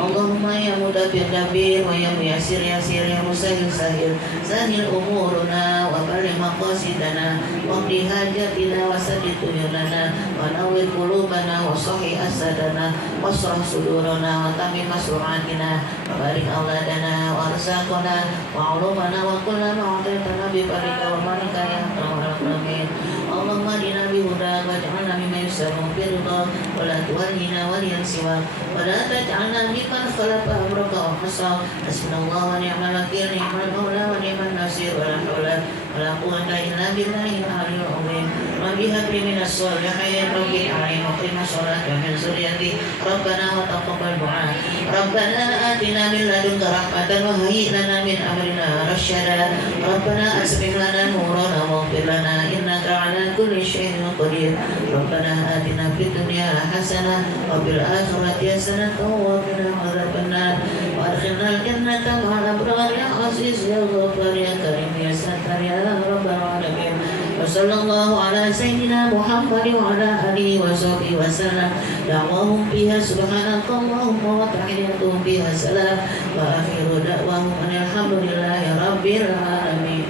اللهم يا مدبر دبر ويا ميسر يسير يا مسهل سهل سهل أمورنا وبلغ مقاصدنا واقض حاجاتنا وسدد أمورنا ونور قلوبنا وصحح أسدنا واشرح صدورنا وتمم مسروعاتنا وبارك أولادنا وأرزاقنا وعلومنا وكل ما أعطيتنا بفضلك وبارك يا أكرم الأكرمين اللهم اهدنا بهداك واجعلنا ممن يسرهم برضاك ولا تولنا وليا سواك ولا تجعلنا ممن خلف أمرك وحصاك حسبنا الله ونعم الوكيل نعم المولى ونعم النصير ولا حول ولا قوة إلا بالله العلي العظيم رب هب لي من الصالحين رب اجعلني مقيم الصلاة ومن ذريتي ربنا وتقبل دعاء ربنا آتنا من لدنك رحمة وهيئ لنا من أمرنا رشدا ربنا أسبغ لنا نورنا واغفر لنا إنك على كل شيء قدير ربنا آتنا في الدنيا حسنة وفي الآخرة حسنة وقنا عذاب النار وأدخلنا الجنة مع الأبرار يا عزيز يا غفار يا كريم يا ستار يا رب العالمين وصلى الله على سيدنا محمد وعلى آله وصحبه وسلم دعواهم فيها سبحانك اللهم وتحياتهم فيها سلام وآخر دعواهم أن الحمد لله رب العالمين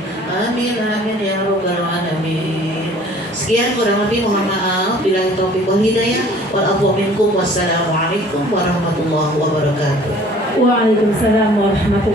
آمين آمين يا رب العالمين. Sekian kurang lebih mohon maaf bila taufiq wal hidayah wal afwa minkum wassalamualaikum warahmatullahi wabarakatuh. Waalaikumsalam warahmatullahi